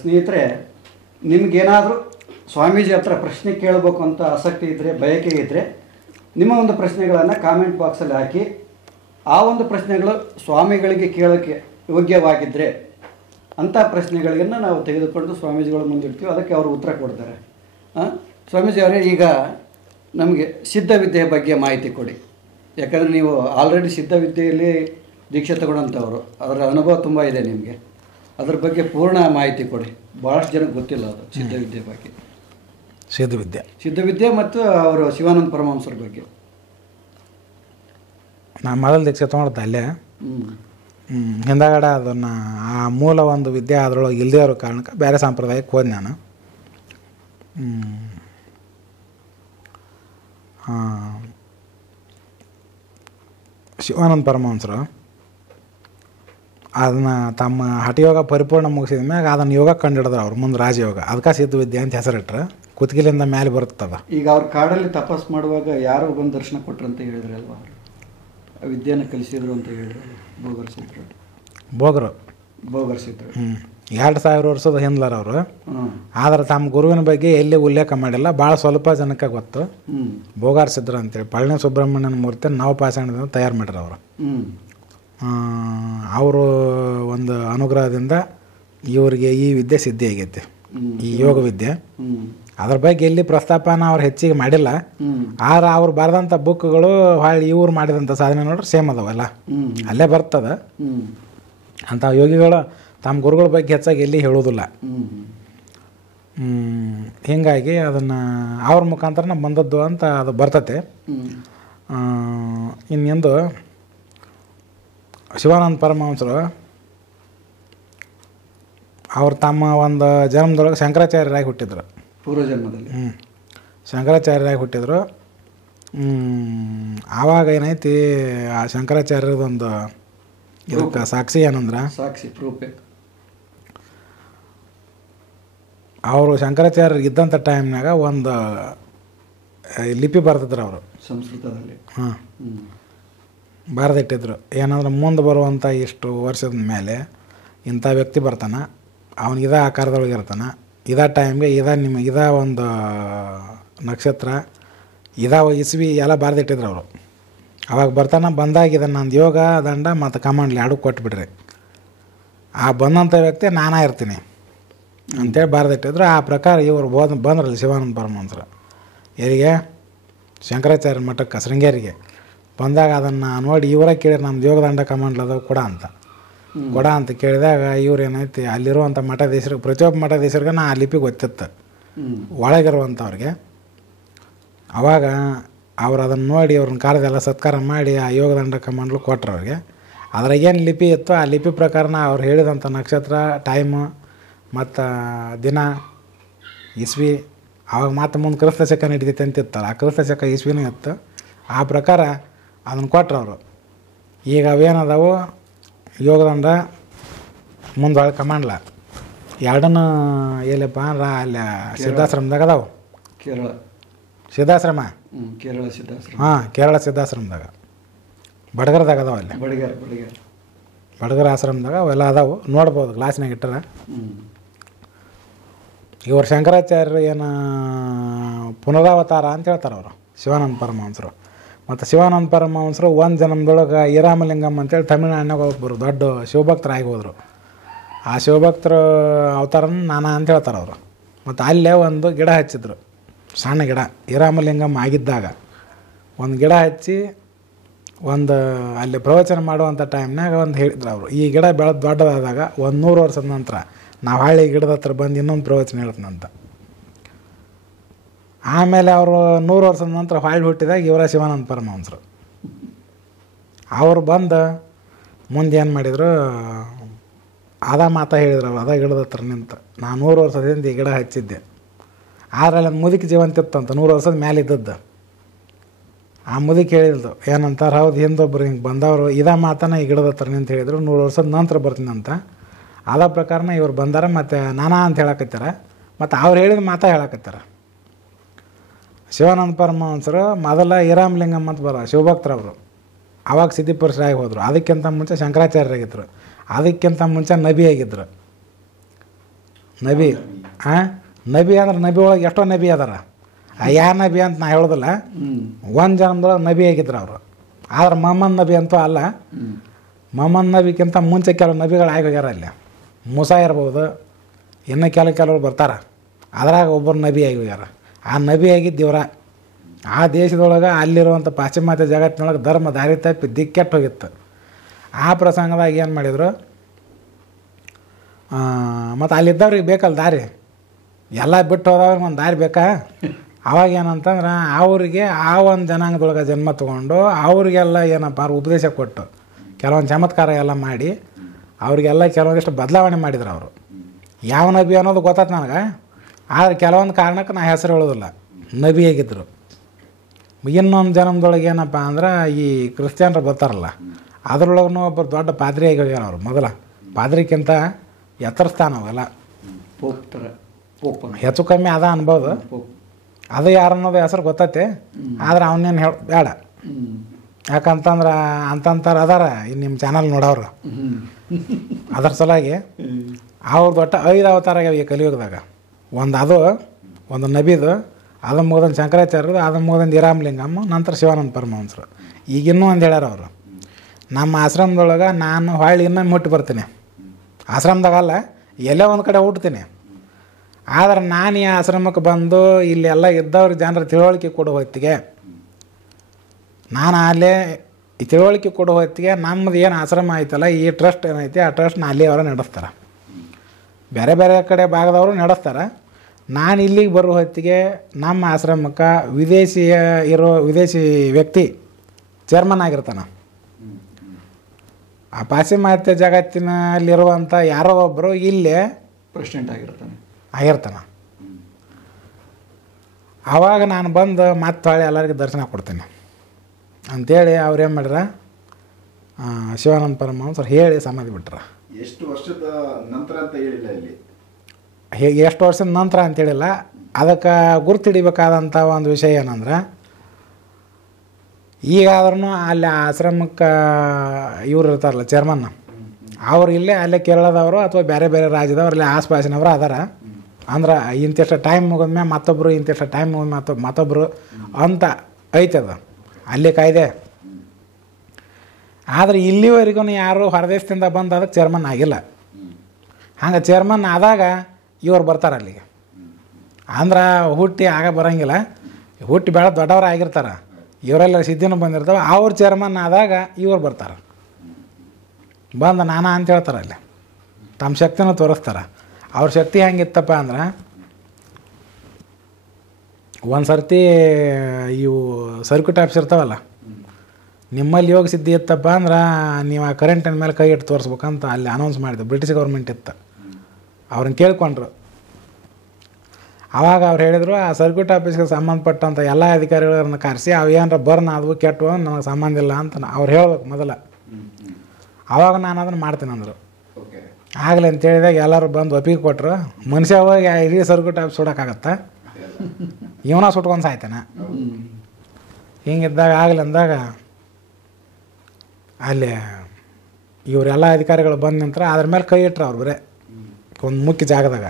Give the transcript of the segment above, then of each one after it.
ಸ್ನೇಹಿತರೆ, ನಿಮಗೇನಾದರೂ ಸ್ವಾಮೀಜಿ ಹತ್ರ ಪ್ರಶ್ನೆ ಕೇಳಬೇಕು ಅಂತ ಆಸಕ್ತಿ ಇದ್ದರೆ, ಬಯಕೆ ಇದ್ದರೆ, ನಿಮ್ಮ ಒಂದು ಪ್ರಶ್ನೆಗಳನ್ನು ಕಾಮೆಂಟ್ ಬಾಕ್ಸಲ್ಲಿ ಹಾಕಿ. ಆ ಒಂದು ಪ್ರಶ್ನೆಗಳು ಸ್ವಾಮಿಗಳಿಗೆ ಕೇಳೋಕ್ಕೆ ಯೋಗ್ಯವಾಗಿದ್ದರೆ ಅಂಥ ಪ್ರಶ್ನೆಗಳನ್ನು ನಾವು ತೆಗೆದುಕೊಂಡು ಸ್ವಾಮೀಜಿಗಳು ಮುಂದಿಡ್ತೀವಿ. ಅದಕ್ಕೆ ಅವರು ಉತ್ತರ ಕೊಡ್ತಾರೆ. ಸ್ವಾಮೀಜಿ ಅವರೇ, ಈಗ ನಮಗೆ ಸಿದ್ಧವಿದ್ಯೆಯ ಬಗ್ಗೆ ಮಾಹಿತಿ ಕೊಡಿ. ಯಾಕಂದರೆ ನೀವು ಆಲ್ರೆಡಿ ಸಿದ್ಧವಿದ್ಯೆಯಲ್ಲಿ ದೀಕ್ಷೆ ತಗೊಂಡಂಥವ್ರು, ಅದರ ಅನುಭವ ತುಂಬ ಇದೆ ನಿಮಗೆ. ಅದ್ರ ಬಗ್ಗೆ ಪೂರ್ಣ ಮಾಹಿತಿ ಕೊಡಿ. ಭಾಳಷ್ಟು ಜನಕ್ಕೆ ಗೊತ್ತಿಲ್ಲ ಅದು ಸಿದ್ಧವಿದ್ಯೆ ಬಗ್ಗೆ. ಸಿದ್ಧವಿದ್ಯೆ ಮತ್ತು ಅವರು ಶಿವಾನಂದ ಪರಮಹಂಸರ ಬಗ್ಗೆ. ನಾನು ಮೊದಲು ದೀಕ್ಷೆ ತೊಗೊಳ್ತಾ ಅಲ್ಲೇ ಹಿಂದಗಡೆ ಅದನ್ನು ಆ ಮೂಲ ಒಂದು ವಿದ್ಯೆ ಅದರೊಳಗೆ ಇಲ್ಲದೇ ಇರೋ ಕಾರಣಕ್ಕೆ ಬೇರೆ ಸಂಪ್ರದಾಯಕ್ಕೆ ಹೋದೆ ನಾನು. ಶಿವಾನಂದ ಪರಮಹಂಸರು ಅದನ್ನು ತಮ್ಮ ಹಠಯೋಗ ಪರಿಪೂರ್ಣ ಮುಗಿಸಿದ ಮ್ಯಾಗ ಅದನ್ನು ಯೋಗ ಕಂಡಿಡಿದ್ರು ಅವ್ರು ಮುಂದೆ ರಾಜಯೋಗ. ಅದಕ್ಕೆ ಸಿದ್ಧವಿದ್ಯೆ ಅಂತ ಹೆಸರಿಟ್ರೆ ಕುತ್ತಿಗೆಲಿಂದ ಮೇಲೆ ಬರುತ್ತದ. ಈಗ ಅವ್ರ ಕಾಡಲ್ಲಿ ತಪಸ್ ಮಾಡುವಾಗ ಯಾರೋ ಬಂದು ದರ್ಶನ ಕೊಟ್ರು ಅಂತ ಹೇಳಿದ್ರೆ ಅಲ್ವಾ, ವಿದ್ಯೆಯನ್ನು ಕಲಿಸಿದ್ರು ಅಂತ ಹೇಳಿದ್ರೆ ಬೋಗರ್ಸಿದ್ರು. 2000 ವರ್ಷದ ಹಿಂದ್ಲಾರ ಅವರು. ಆದ್ರೆ ತಮ್ಮ ಗುರುವಿನ ಬಗ್ಗೆ ಎಲ್ಲಿ ಉಲ್ಲೇಖ ಮಾಡಿಲ್ಲ, ಭಾಳ ಸ್ವಲ್ಪ ಜನಕ್ಕೆ ಗೊತ್ತು. ಬೋಗಾರ್ಸಿದ್ರು ಅಂತೇಳಿ ಪಳನಿ ಸುಬ್ರಹ್ಮಣ್ಯನ ಮೂರ್ತಿ ನವಪಾಷಾಣದಿಂದ ತಯಾರು ಮಾಡ್ಯಾರ ಅವರು. ಅವರು ಒಂದು ಅನುಗ್ರಹದಿಂದ ಇವರಿಗೆ ಈ ವಿದ್ಯೆ ಸಿದ್ಧಿ ಆಗೈತಿ, ಈ ಯೋಗ ವಿದ್ಯೆ. ಅದ್ರ ಬಗ್ಗೆ ಎಲ್ಲಿ ಪ್ರಸ್ತಾಪನ ಅವ್ರು ಹೆಚ್ಚಿಗೆ ಮಾಡಿಲ್ಲ. ಆದ್ರೆ ಅವ್ರು ಬರೆದಂಥ ಬುಕ್ಗಳು ಹೊಳ್ಳಿ ಇವ್ರು ಮಾಡಿದಂಥ ಸಾಧನೆ ನೋಡ್ರಿ ಸೇಮ್ ಅದಾವಲ್ಲ, ಅಲ್ಲೇ ಬರ್ತದ. ಅಂಥ ಯೋಗಿಗಳು ತಮ್ಮ ಗುರುಗಳ ಬಗ್ಗೆ ಹೆಚ್ಚಾಗಿ ಎಲ್ಲಿ ಹೇಳೋದಿಲ್ಲ. ಹೀಗಾಗಿ ಅದನ್ನು ಅವ್ರ ಮುಖಾಂತರ ಬಂದದ್ದು ಅಂತ ಅದು ಬರ್ತತೆ. ಇನ್ನೆಂದು ಶಿವಾನಂದ ಪರಮಹಂಸರು ಅವ್ರು ತಮ್ಮ ಒಂದು ಜನ್ಮದೊಳಗೆ ಶಂಕರಾಚಾರ್ಯರಾಗಿ ಹುಟ್ಟಿದ್ರು. ಪೂರ್ವಜನ್ಮದಲ್ಲಿ ಶಂಕರಾಚಾರ್ಯರಾಗಿ ಹುಟ್ಟಿದ್ರು. ಆವಾಗ ಏನೈತಿ, ಆ ಶಂಕರಾಚಾರ್ಯರದೊಂದು ಇದಕ್ಕೆ ಸಾಕ್ಷಿ ಏನಂದ್ರೆ, ಸಾಕ್ಷಿ ಪ್ರೂಫ್, ಅವರು ಶಂಕರಾಚಾರ್ಯರು ಇದ್ದಂಥ ಟೈಮ್ನಾಗ ಒಂದು ಲಿಪಿ ಬರ್ತಿದ್ರು ಅವರು ಸಂಸ್ಕೃತದಲ್ಲಿ. ಬರೆದಿಟ್ಟಿದ್ರು. ಏನಂದ್ರೆ ಮುಂದೆ ಬರುವಂಥ ಇಷ್ಟು ವರ್ಷದ ಮೇಲೆ ಇಂಥ ವ್ಯಕ್ತಿ ಬರ್ತಾನೆ, ಅವನು ಇದೇ ಆಕಾರದೊಳಗೆ ಇರ್ತಾನೆ, ಇದೇ ಟೈಮ್ಗೆ ಇದೇ ಒಂದು ನಕ್ಷತ್ರ, ಇದೇ ಇಸ್ವಿ ಎಲ್ಲ ಬರೆದಿಟ್ಟಿದ್ರು ಅವರು. ಅವಾಗ ಬರ್ತಾನೆ, ಬಂದಾಗ ಇದನ್ನು ನಂದು ಯೋಗ ದಂಡ ಮತ್ತು ಕಮಾಂಡ್ಲಿ ಎರಡು ಕೊಟ್ಬಿಡ್ರಿ, ಆ ಬಂದಂಥ ವ್ಯಕ್ತಿ ನಾನೇ ಇರ್ತೀನಿ ಅಂತೇಳಿ ಬರೆದಿಟ್ಟಿದ್ರು. ಆ ಪ್ರಕಾರ ಇವರು ಬಂದ್ರಲ್ಲ ಶಿವಾನಂದ ಪರಮಹಂಸರು ಯಾರಿಗೆ, ಶಂಕರಾಚಾರ್ಯ ಮಠಕ್ಕೆ ಶೃಂಗೇರಿಗೆ ಬಂದಾಗ ಅದನ್ನು ನೋಡಿ ಇವರ ಕೇಳಿ ನಮ್ದು ಯೋಗದಂಡ ಕಮಾಂಡ್ಲ್ ಅದಾವ ಕೊಡ ಅಂತ ಕೇಳಿದಾಗ ಇವ್ರು ಏನೈತಿ ಅಲ್ಲಿರುವಂಥ ಮಠಾಧೀಶರಿಗೆ, ಪ್ರತಿಯೊಬ್ಬ ಮಠಾಧೀಶರಿಗೆ ಆ ಲಿಪಿ ಗೊತ್ತಿತ್ತು ಒಳಗಿರುವಂಥವ್ರಿಗೆ. ಅವಾಗ ಅವ್ರು ಅದನ್ನು ನೋಡಿ ಅವ್ರನ್ನ ಕಾರ್ಯದೆಲ್ಲ ಸತ್ಕಾರ ಮಾಡಿ ಆ ಯೋಗದಂಡ ಕಮಾಂಡ್ಲು ಕೊಟ್ಟರು ಅವ್ರಿಗೆ. ಅದ್ರಾಗೇನು ಲಿಪಿ ಇತ್ತು ಆ ಲಿಪಿ ಪ್ರಕಾರನ ಅವ್ರು ಹೇಳಿದಂಥ ನಕ್ಷತ್ರ, ಟೈಮು ಮತ್ತು ದಿನ, ಇಸ್ವಿ, ಆವಾಗ ಮಾತ್ರ ಮುಂದೆ ಕ್ರಿಸ್ತ ಶಕ ನಡೀತೈತೆ ಅಂತಿತ್ತಲ್ಲ, ಆ ಕ್ರಿಸ್ತ ಶಕ ಇಸ್ವಿನೂ ಇತ್ತು. ಆ ಪ್ರಕಾರ ಅದನ್ನು ಕೊಟ್ರು ಅವರು. ಈಗ ಅವೇನದಾವು ಯೋಗದಂಡ ಮುಂದೆ ಒಳಗೆ ಕಮಾಂಡ್ಲ ಎರಡನ್ನೂ ಎಲ್ಲಪ್ಪ ಅಂದ್ರೆ ಅಲ್ಲಿ ಸಿದ್ಧಾಶ್ರಮದಾಗ ಅದಾವು. ಸಿದ್ಧಾಶ್ರಮ ಕೇರಳ ಸಿದ್ಧಾಶ್ರಮದಾಗ ಬಡಗರದಾಗ ಅದಾವ. ಅಲ್ಲಿ ಬಡಗರ ಆಶ್ರಮದಾಗ ಅವೆಲ್ಲ ಅದಾವು, ನೋಡ್ಬೋದು, ಗ್ಲಾಸ್ನಾಗ ಇಟ್ಟರ. ಇವರು ಶಂಕರಾಚಾರ್ಯರು ಏನು ಪುನರಾವತಾರ ಅಂತ ಹೇಳ್ತಾರೆ ಅವರು, ಶಿವಾನಂದ ಪರಮಹಂಸರು. ಮತ್ತು ಶಿವಾನಂದ ಪರಮಹಂಸರು ಒಂದು ಜನ್ಮದೊಳಗೆ ಈರಾಮಲಿಂಗಮ್ ಅಂತೇಳಿ ತಮಿಳ್ನಾಡಿನಾಗ ಒಬ್ಬರು ದೊಡ್ಡ ಶಿವಭಕ್ತರಾಗಿ ಹೋದರು. ಆ ಶಿವಭಕ್ತರ ಅವತಾರನ ನಾನಾ ಅಂತ ಹೇಳ್ತಾರೆ ಅವರು. ಮತ್ತು ಅಲ್ಲೇ ಒಂದು ಗಿಡ ಹಚ್ಚಿದ್ರು, ಸಣ್ಣ ಗಿಡ. ಈರಾಮಲಿಂಗಮ್ ಆಗಿದ್ದಾಗ ಒಂದು ಗಿಡ ಹಚ್ಚಿ ಒಂದು ಅಲ್ಲಿ ಪ್ರವಚನ ಮಾಡುವಂಥ ಟೈಮ್ನಾಗ ಒಂದು ಹೇಳಿದ್ರು ಅವರು, ಈ ಗಿಡ ಬೆಳೆದು ದೊಡ್ಡದಾದಾಗ 100 ವರ್ಷದ ನಂತರ ನಾವು ಹಳ್ಳಿ ಗಿಡದ ಹತ್ರ ಬಂದು ಇನ್ನೊಂದು ಪ್ರವಚನ ಹೇಳ್ತೀನಂತ. ಆಮೇಲೆ ಅವರು 100 ವರ್ಷದ ನಂತರ ಹೊಳ್ಳಿ ಹುಟ್ಟಿದಾಗ ಇವರ ಶಿವಾನಂದ ಪರಮಹಂಸರು ಅವರು ಬಂದು ಮುಂದೆ ಏನು ಮಾಡಿದರು, ಅದ ಮಾತಾ ಹೇಳಿದ್ರು ಅವರು, ಅದ ಗಿಡದ ಹತ್ರ ನಿಂತು, ನಾನು 100 ವರ್ಷದಿಂದ ಈ ಗಿಡ ಹಚ್ಚಿದ್ದೆ. ಆದರೆ ಅಲ್ಲಿ ಮುದುಕಿ ಜೀವಂತ ಇತ್ತಂತ, 100 ವರ್ಷದ ಮೇಲೆ ಇದ್ದದ್ದು. ಆ ಮುದುಕಿ ಹೇಳಿದ್ದು ಏನಂತಾರೆ, ಹೌದು ಹಿಂದೊಬ್ಬರು ಹಿಂಗೆ ಬಂದವರು ಇದೇ ಮಾತನ ಈ ಗಿಡದ ಹತ್ರ ನಿಂತು ಹೇಳಿದರು, 100 ವರ್ಷದ ನಂತರ ಬರ್ತೀನಂತ. ಅದ ಪ್ರಕಾರನ ಇವ್ರು ಬಂದಾರ, ಮತ್ತು ನಾನಾ ಅಂತ ಹೇಳಕತ್ತಾರ, ಮತ್ತು ಅವ್ರು ಹೇಳಿದ ಮಾತಾ ಹೇಳಕತ್ತಾರ. ಶಿವಾನಂದ ಪರಮಹಂಸರು ಮೊದಲ ಈರಾಮಲಿಂಗಮ್ ಅಂತ ಶಿವಭಕ್ತರವರು, ಆವಾಗ ಸಿದ್ಧಿಪುರುಷರಾಗಿ ಹೋದರು. ಅದಕ್ಕಿಂತ ಮುಂಚೆ ಶಂಕರಾಚಾರ್ಯರಾಗಿದ್ದರು, ಅದಕ್ಕಿಂತ ಮುಂಚೆ ನಬಿ ಆಗಿದ್ದರು. ನಬಿ ಹಾಂ ನಬಿ ಅಂದ್ರೆ ನಬಿ ಒಳಗೆ ಎಷ್ಟೋ ನಬಿ ಅದಾರ ಯಾವ ನಬಿ ಅಂತ ನಾ ಹೇಳೋದಿಲ್ಲ. ಒಂದು ಜನ್ಮದೊಳಗೆ ನಬಿ ಆಗಿದ್ರು ಅವರು. ಆದ್ರೆ ಮೊಹಮ್ಮದ್ ನಬಿ ಅಂತೂ ಅಲ್ಲ. ಮೊಹಮ್ಮದ್ ನಬಿಗಿಂತ ಮುಂಚೆ ಕೆಲವು ನಬಿಗಳು ಆಗಿ ಹೋಗ್ಯಾರ ಅಲ್ಲಿ. ಮೂಸಾ ಇರ್ಬೋದು, ಇನ್ನು ಕೆಲವರು ಬರ್ತಾರೆ. ಅದ್ರಾಗ ಒಬ್ಬರು ನಬಿ ಆಗಿ ಹೋಗ್ಯಾರ. ಆ ನಬಿ ಆಗಿದ್ದು ಇವ್ರ. ಆ ದೇಶದೊಳಗೆ ಅಲ್ಲಿರುವಂಥ ಪಾಶ್ಚಿಮಾತ್ಯ ಜಗತ್ತಿನೊಳಗೆ ಧರ್ಮ ದಾರಿ ತಪ್ಪಿ ದಿಕ್ಕೆಟ್ಟು ಹೋಗಿತ್ತು. ಆ ಪ್ರಸಂಗದಾಗ ಏನು ಮಾಡಿದರು, ಮತ್ತು ಅಲ್ಲಿದ್ದವ್ರಿಗೆ ಬೇಕಲ್ಲ ದಾರಿ, ಎಲ್ಲ ಬಿಟ್ಟು ಹೋದವ್ರಿಗೆ ಒಂದು ದಾರಿ ಬೇಕಾ. ಅವಾಗ ಏನಂತಂದ್ರೆ ಅವ್ರಿಗೆ ಆ ಒಂದು ಜನಾಂಗದೊಳಗೆ ಜನ್ಮ ತೊಗೊಂಡು ಅವ್ರಿಗೆಲ್ಲ ಏನಪ್ಪ ಉಪದೇಶ ಕೊಟ್ಟು ಕೆಲವೊಂದು ಚಮತ್ಕಾರ ಎಲ್ಲ ಮಾಡಿ ಅವ್ರಿಗೆಲ್ಲ ಕೆಲವೊಂದಿಷ್ಟು ಬದಲಾವಣೆ ಮಾಡಿದ್ರು ಅವರು. ಯಾವ ನಬಿ ಅನ್ನೋದು ಗೊತ್ತಾಯ್ತು ನನಗೆ. ಆದರೆ ಕೆಲವೊಂದು ಕಾರಣಕ್ಕೆ ನಾ ಹೆಸರು ಹೇಳೋದಿಲ್ಲ, ನಬಿ ಆಗಿದ್ದರು. ಇನ್ನೊಂದು ಜನ್ಮದೊಳಗೆ ಏನಪ್ಪ ಅಂದ್ರೆ ಈ ಕ್ರಿಶ್ಚಿಯನ್ರು ಬರ್ತಾರಲ್ಲ, ಅದರೊಳಗೂ ಒಬ್ಬರು ದೊಡ್ಡ ಪಾದ್ರಿಯಾಗಿ ಹೋಗ್ಯಾರ ಅವರು. ಮೊದಲ ಪಾದ್ರಿಕ್ಕಿಂತ ಎತ್ತರ ಸ್ಥಾನ ಅವೆಲ್ಲ, ಹೆಚ್ಚು ಕಮ್ಮಿ ಅದ ಅನ್ಬೋದು. ಅದು ಯಾರು ಅನ್ನೋದು ಹೆಸರು ಗೊತ್ತೈತೆ, ಆದ್ರೆ ಅವನೇನು ಹೇಳ ಬೇಡ. ಯಾಕಂತಂದ್ರೆ ಅಂತಂತಾರೆ ಅದಾರ ನಿಮ್ಮ ಚಾನಲ್ ನೋಡೋರು. ಅದ್ರ ಸಲುವಾಗಿ ಅವ್ರು ದೊಡ್ಡ 5 ಅವತಾರ ಆಗ್ಯಾವ ಈ ಕಲಿಯುಗದಾಗ. ಒಂದು ನಬಿದು, ಅದು ಮುಗಿದಂದು ಶಂಕರಾಚಾರ್ಯದು, ಅದು ಮುಗಿದಂದು ಇರಾಮಲಿಂಗಮ್ಮ, ನಂತರ ಶಿವಾನಂದ ಪರಮಹಂಸರು. ಈಗ ಇನ್ನೂ ಒಂದು ಹೇಳ್ಯಾರ ಅವರು, ನಮ್ಮ ಆಶ್ರಮದೊಳಗೆ ನಾನು ಹೊಳ್ಳಿ ಇನ್ನೊಮ್ಮೆ ಮುಟ್ಟಿ ಬರ್ತೀನಿ. ಆಶ್ರಮದಾಗಲ್ಲ, ಎಲ್ಲೇ ಒಂದು ಕಡೆ ಹುಟ್ತೀನಿ. ಆದ್ರೆ ನಾನು ಈ ಆಶ್ರಮಕ್ಕೆ ಬಂದು ಇಲ್ಲೆಲ್ಲ ಇದ್ದವ್ರಿಗೆ ಜನರ ತಿಳುವಳಿಕೆ ಕೊಡೋ ಹೊತ್ತಿಗೆ, ನಾನು ಅಲ್ಲೇ ಈ ತಿಳುವಳಿಕೆ ಕೊಡೋ ಹೊತ್ತಿಗೆ ನಮ್ಮದು ಏನು ಆಶ್ರಮ ಐತಲ್ಲ, ಈ ಟ್ರಸ್ಟ್ ಏನೈತಿ ಆ ಟ್ರಸ್ಟ್ನ ಅಲ್ಲಿಯವರು ನಡೆಸ್ತಾರೆ. ಬೇರೆ ಬೇರೆ ಕಡೆ ಭಾಗದವರು ನಡೆಸ್ತಾರೆ. ನಾನು ಇಲ್ಲಿಗೆ ಬರೋ ಹೊತ್ತಿಗೆ ನಮ್ಮ ಆಶ್ರಮಕ್ಕೆ ವಿದೇಶಿ ವ್ಯಕ್ತಿ ಚೇರ್ಮನ್ ಆಗಿರ್ತಾನೆ. ಆ ಪಾಶ್ಚಿಮಾತ್ಯ ಜಗತ್ತಿನಲ್ಲಿರುವಂಥ ಯಾರೋ ಒಬ್ಬರು ಇಲ್ಲೇ ಪ್ರೆಸಿಡೆಂಟ್ ಆಗಿರ್ತಾನೆ. ಆವಾಗ ನಾನು ಬಂದು ಮತ್ತೆ ಹೊಳ್ಳಿ ಎಲ್ಲರಿಗೂ ದರ್ಶನ ಕೊಡ್ತೀನಿ ಅಂಥೇಳಿ ಅವ್ರೇನು ಮಾಡ್ಯಾರ, ಶಿವಾನಂದ ಪರಮಹಂಸರು ಹೇಳಿ ಸಮಾಧಿ ಬಿಟ್ರ. ಎಷ್ಟು ವರ್ಷದ ನಂತರ ಅಂತ ಹೇಳಿಲ್ಲ ಇಲ್ಲಿ, ಎಷ್ಟು ವರ್ಷದ ನಂತರ ಅಂತೇಳಿಲ್ಲ. ಅದಕ್ಕೆ ಗುರ್ತಿಡಿಬೇಕಾದಂಥ ಒಂದು ವಿಷಯ ಏನಂದ್ರೆ, ಈಗಾದ್ರೂ ಅಲ್ಲಿ ಆಶ್ರಮಕ್ಕೆ ಇವ್ರು ಇರ್ತಾರಲ್ಲ ಚೇರ್ಮನ್, ಅವ್ರು ಇಲ್ಲೇ ಅಲ್ಲೇ ಕೇರಳದವರು ಅಥವಾ ಬೇರೆ ಬೇರೆ ರಾಜ್ಯದವ್ರು ಇಲ್ಲೇ ಆಸ್ಪಾಸಿನವರು ಅದಾರ. ಅಂದ್ರೆ ಇಂತಿಷ್ಟು ಟೈಮ್ ಮುಗಿದ್ಮೇಲೆ ಮತ್ತೊಬ್ಬರು, ಇಂತಿಷ್ಟು ಟೈಮ್ ಮುಗಿದ್ಮೇಲೆ ಮತ್ತೊಬ್ಬರು ಅಂತ ಐತದ ಅಲ್ಲಿ ಕಾಯ್ದೆ. ಆದರೆ ಇಲ್ಲಿವರೆಗೂ ಯಾರು ಹೊರದೇಶದಿಂದ ಬಂದು ಅದಕ್ಕೆ ಚೇರ್ಮನ್ ಆಗಿಲ್ಲ. ಹಂಗೆ ಚೇರ್ಮನ್ ಆದಾಗ ಇವ್ರು ಬರ್ತಾರೆ ಅಲ್ಲಿಗೆ. ಅಂದ್ರೆ ಹುಟ್ಟಿ ಆಗ ಬರೋಂಗಿಲ್ಲ, ಹುಟ್ಟಿ ಬೆಳೆ ದೊಡ್ಡವ್ರು ಆಗಿರ್ತಾರೆ, ಇವರೆಲ್ಲ ಸಿದ್ಧಿನೂ ಬಂದಿರ್ತಾವೆ. ಅವ್ರು ಚೇರ್ಮನ್ ಆದಾಗ ಇವ್ರು ಬರ್ತಾರೆ, ಬಂದು ನಾನಾ ಅಂತ ಹೇಳ್ತಾರೆ. ಅಲ್ಲಿ ತಮ್ಮ ಶಕ್ತಿನೂ ತೋರಿಸ್ತಾರೆ. ಅವ್ರ ಶಕ್ತಿ ಹೆಂಗಿತ್ತಪ್ಪ ಅಂದ್ರೆ, ಒಂದು ಸರ್ತಿ ಇವು ಸರ್ಕ್ಯೂಟ್ ಆಫೀಸ್ ಇರ್ತಾವಲ್ಲ, ನಿಮ್ಮಲ್ಲಿ ಯೋಗ ಸಿದ್ಧಿ ಇತ್ತಪ್ಪ ಅಂದ್ರೆ ನೀವು ಆ ಕರೆಂಟಿನ ಮೇಲೆ ಕೈ ಇಟ್ಟು ತೋರಿಸ್ಬೇಕಂತ ಅಲ್ಲಿ ಅನೌನ್ಸ್ ಮಾಡಿದ್ರು. ಬ್ರಿಟಿಷ್ ಗೌರ್ಮೆಂಟ್ ಇತ್ತು, ಅವ್ರನ್ನ ಕೇಳ್ಕೊಂಡ್ರು. ಆವಾಗ ಅವ್ರು ಹೇಳಿದರು, ಆ ಸರ್ಕ್ಯೂಟ್ ಆಫೀಸ್ಗೆ ಸಂಬಂಧಪಟ್ಟಂಥ ಎಲ್ಲ ಅಧಿಕಾರಿಗಳನ್ನ ಕರೆಸಿ ಅವು ಏನಾರ ಬರ್ನ್ ಆದವು ಕೆಟ್ಟವು ನನಗೆ ಸಂಬಂಧ ಇಲ್ಲ ಅಂತ ಅವ್ರು ಹೇಳ್ಬೇಕು ಮೊದಲ. ಆವಾಗ ನಾನು ಅದನ್ನು ಮಾಡ್ತೀನಿ ಅಂದರು. ಆಗಲಿ ಅಂತೇಳಿದಾಗ ಎಲ್ಲರೂ ಬಂದು ಒಪ್ಪಿಗೆ ಕೊಟ್ಟರು. ಮನುಷ್ಯ ಹೋಗಿ ಇಡೀ ಸರ್ಕ್ಯೂಟ್ ಆಫೀಸ್ ಸುಡೋಕ್ಕಾಗತ್ತಾ, ಇವನ ಸುಟ್ಕೊಂಡು ಸಾಯ್ತಾನೆ. ಹಿಂಗಿದ್ದಾಗ ಆಗಲಿ ಅಂದಾಗ ಅಲ್ಲಿ ಇವರೆಲ್ಲ ಅಧಿಕಾರಿಗಳು ಬಂದು ನಿಂತರ ಅದ್ರ ಮೇಲೆ ಕೈ ಇಟ್ರು ಅವ್ರು. ಬರೇ ಒಂದು ಮುಖ್ಯ ಜಾಗದಾಗ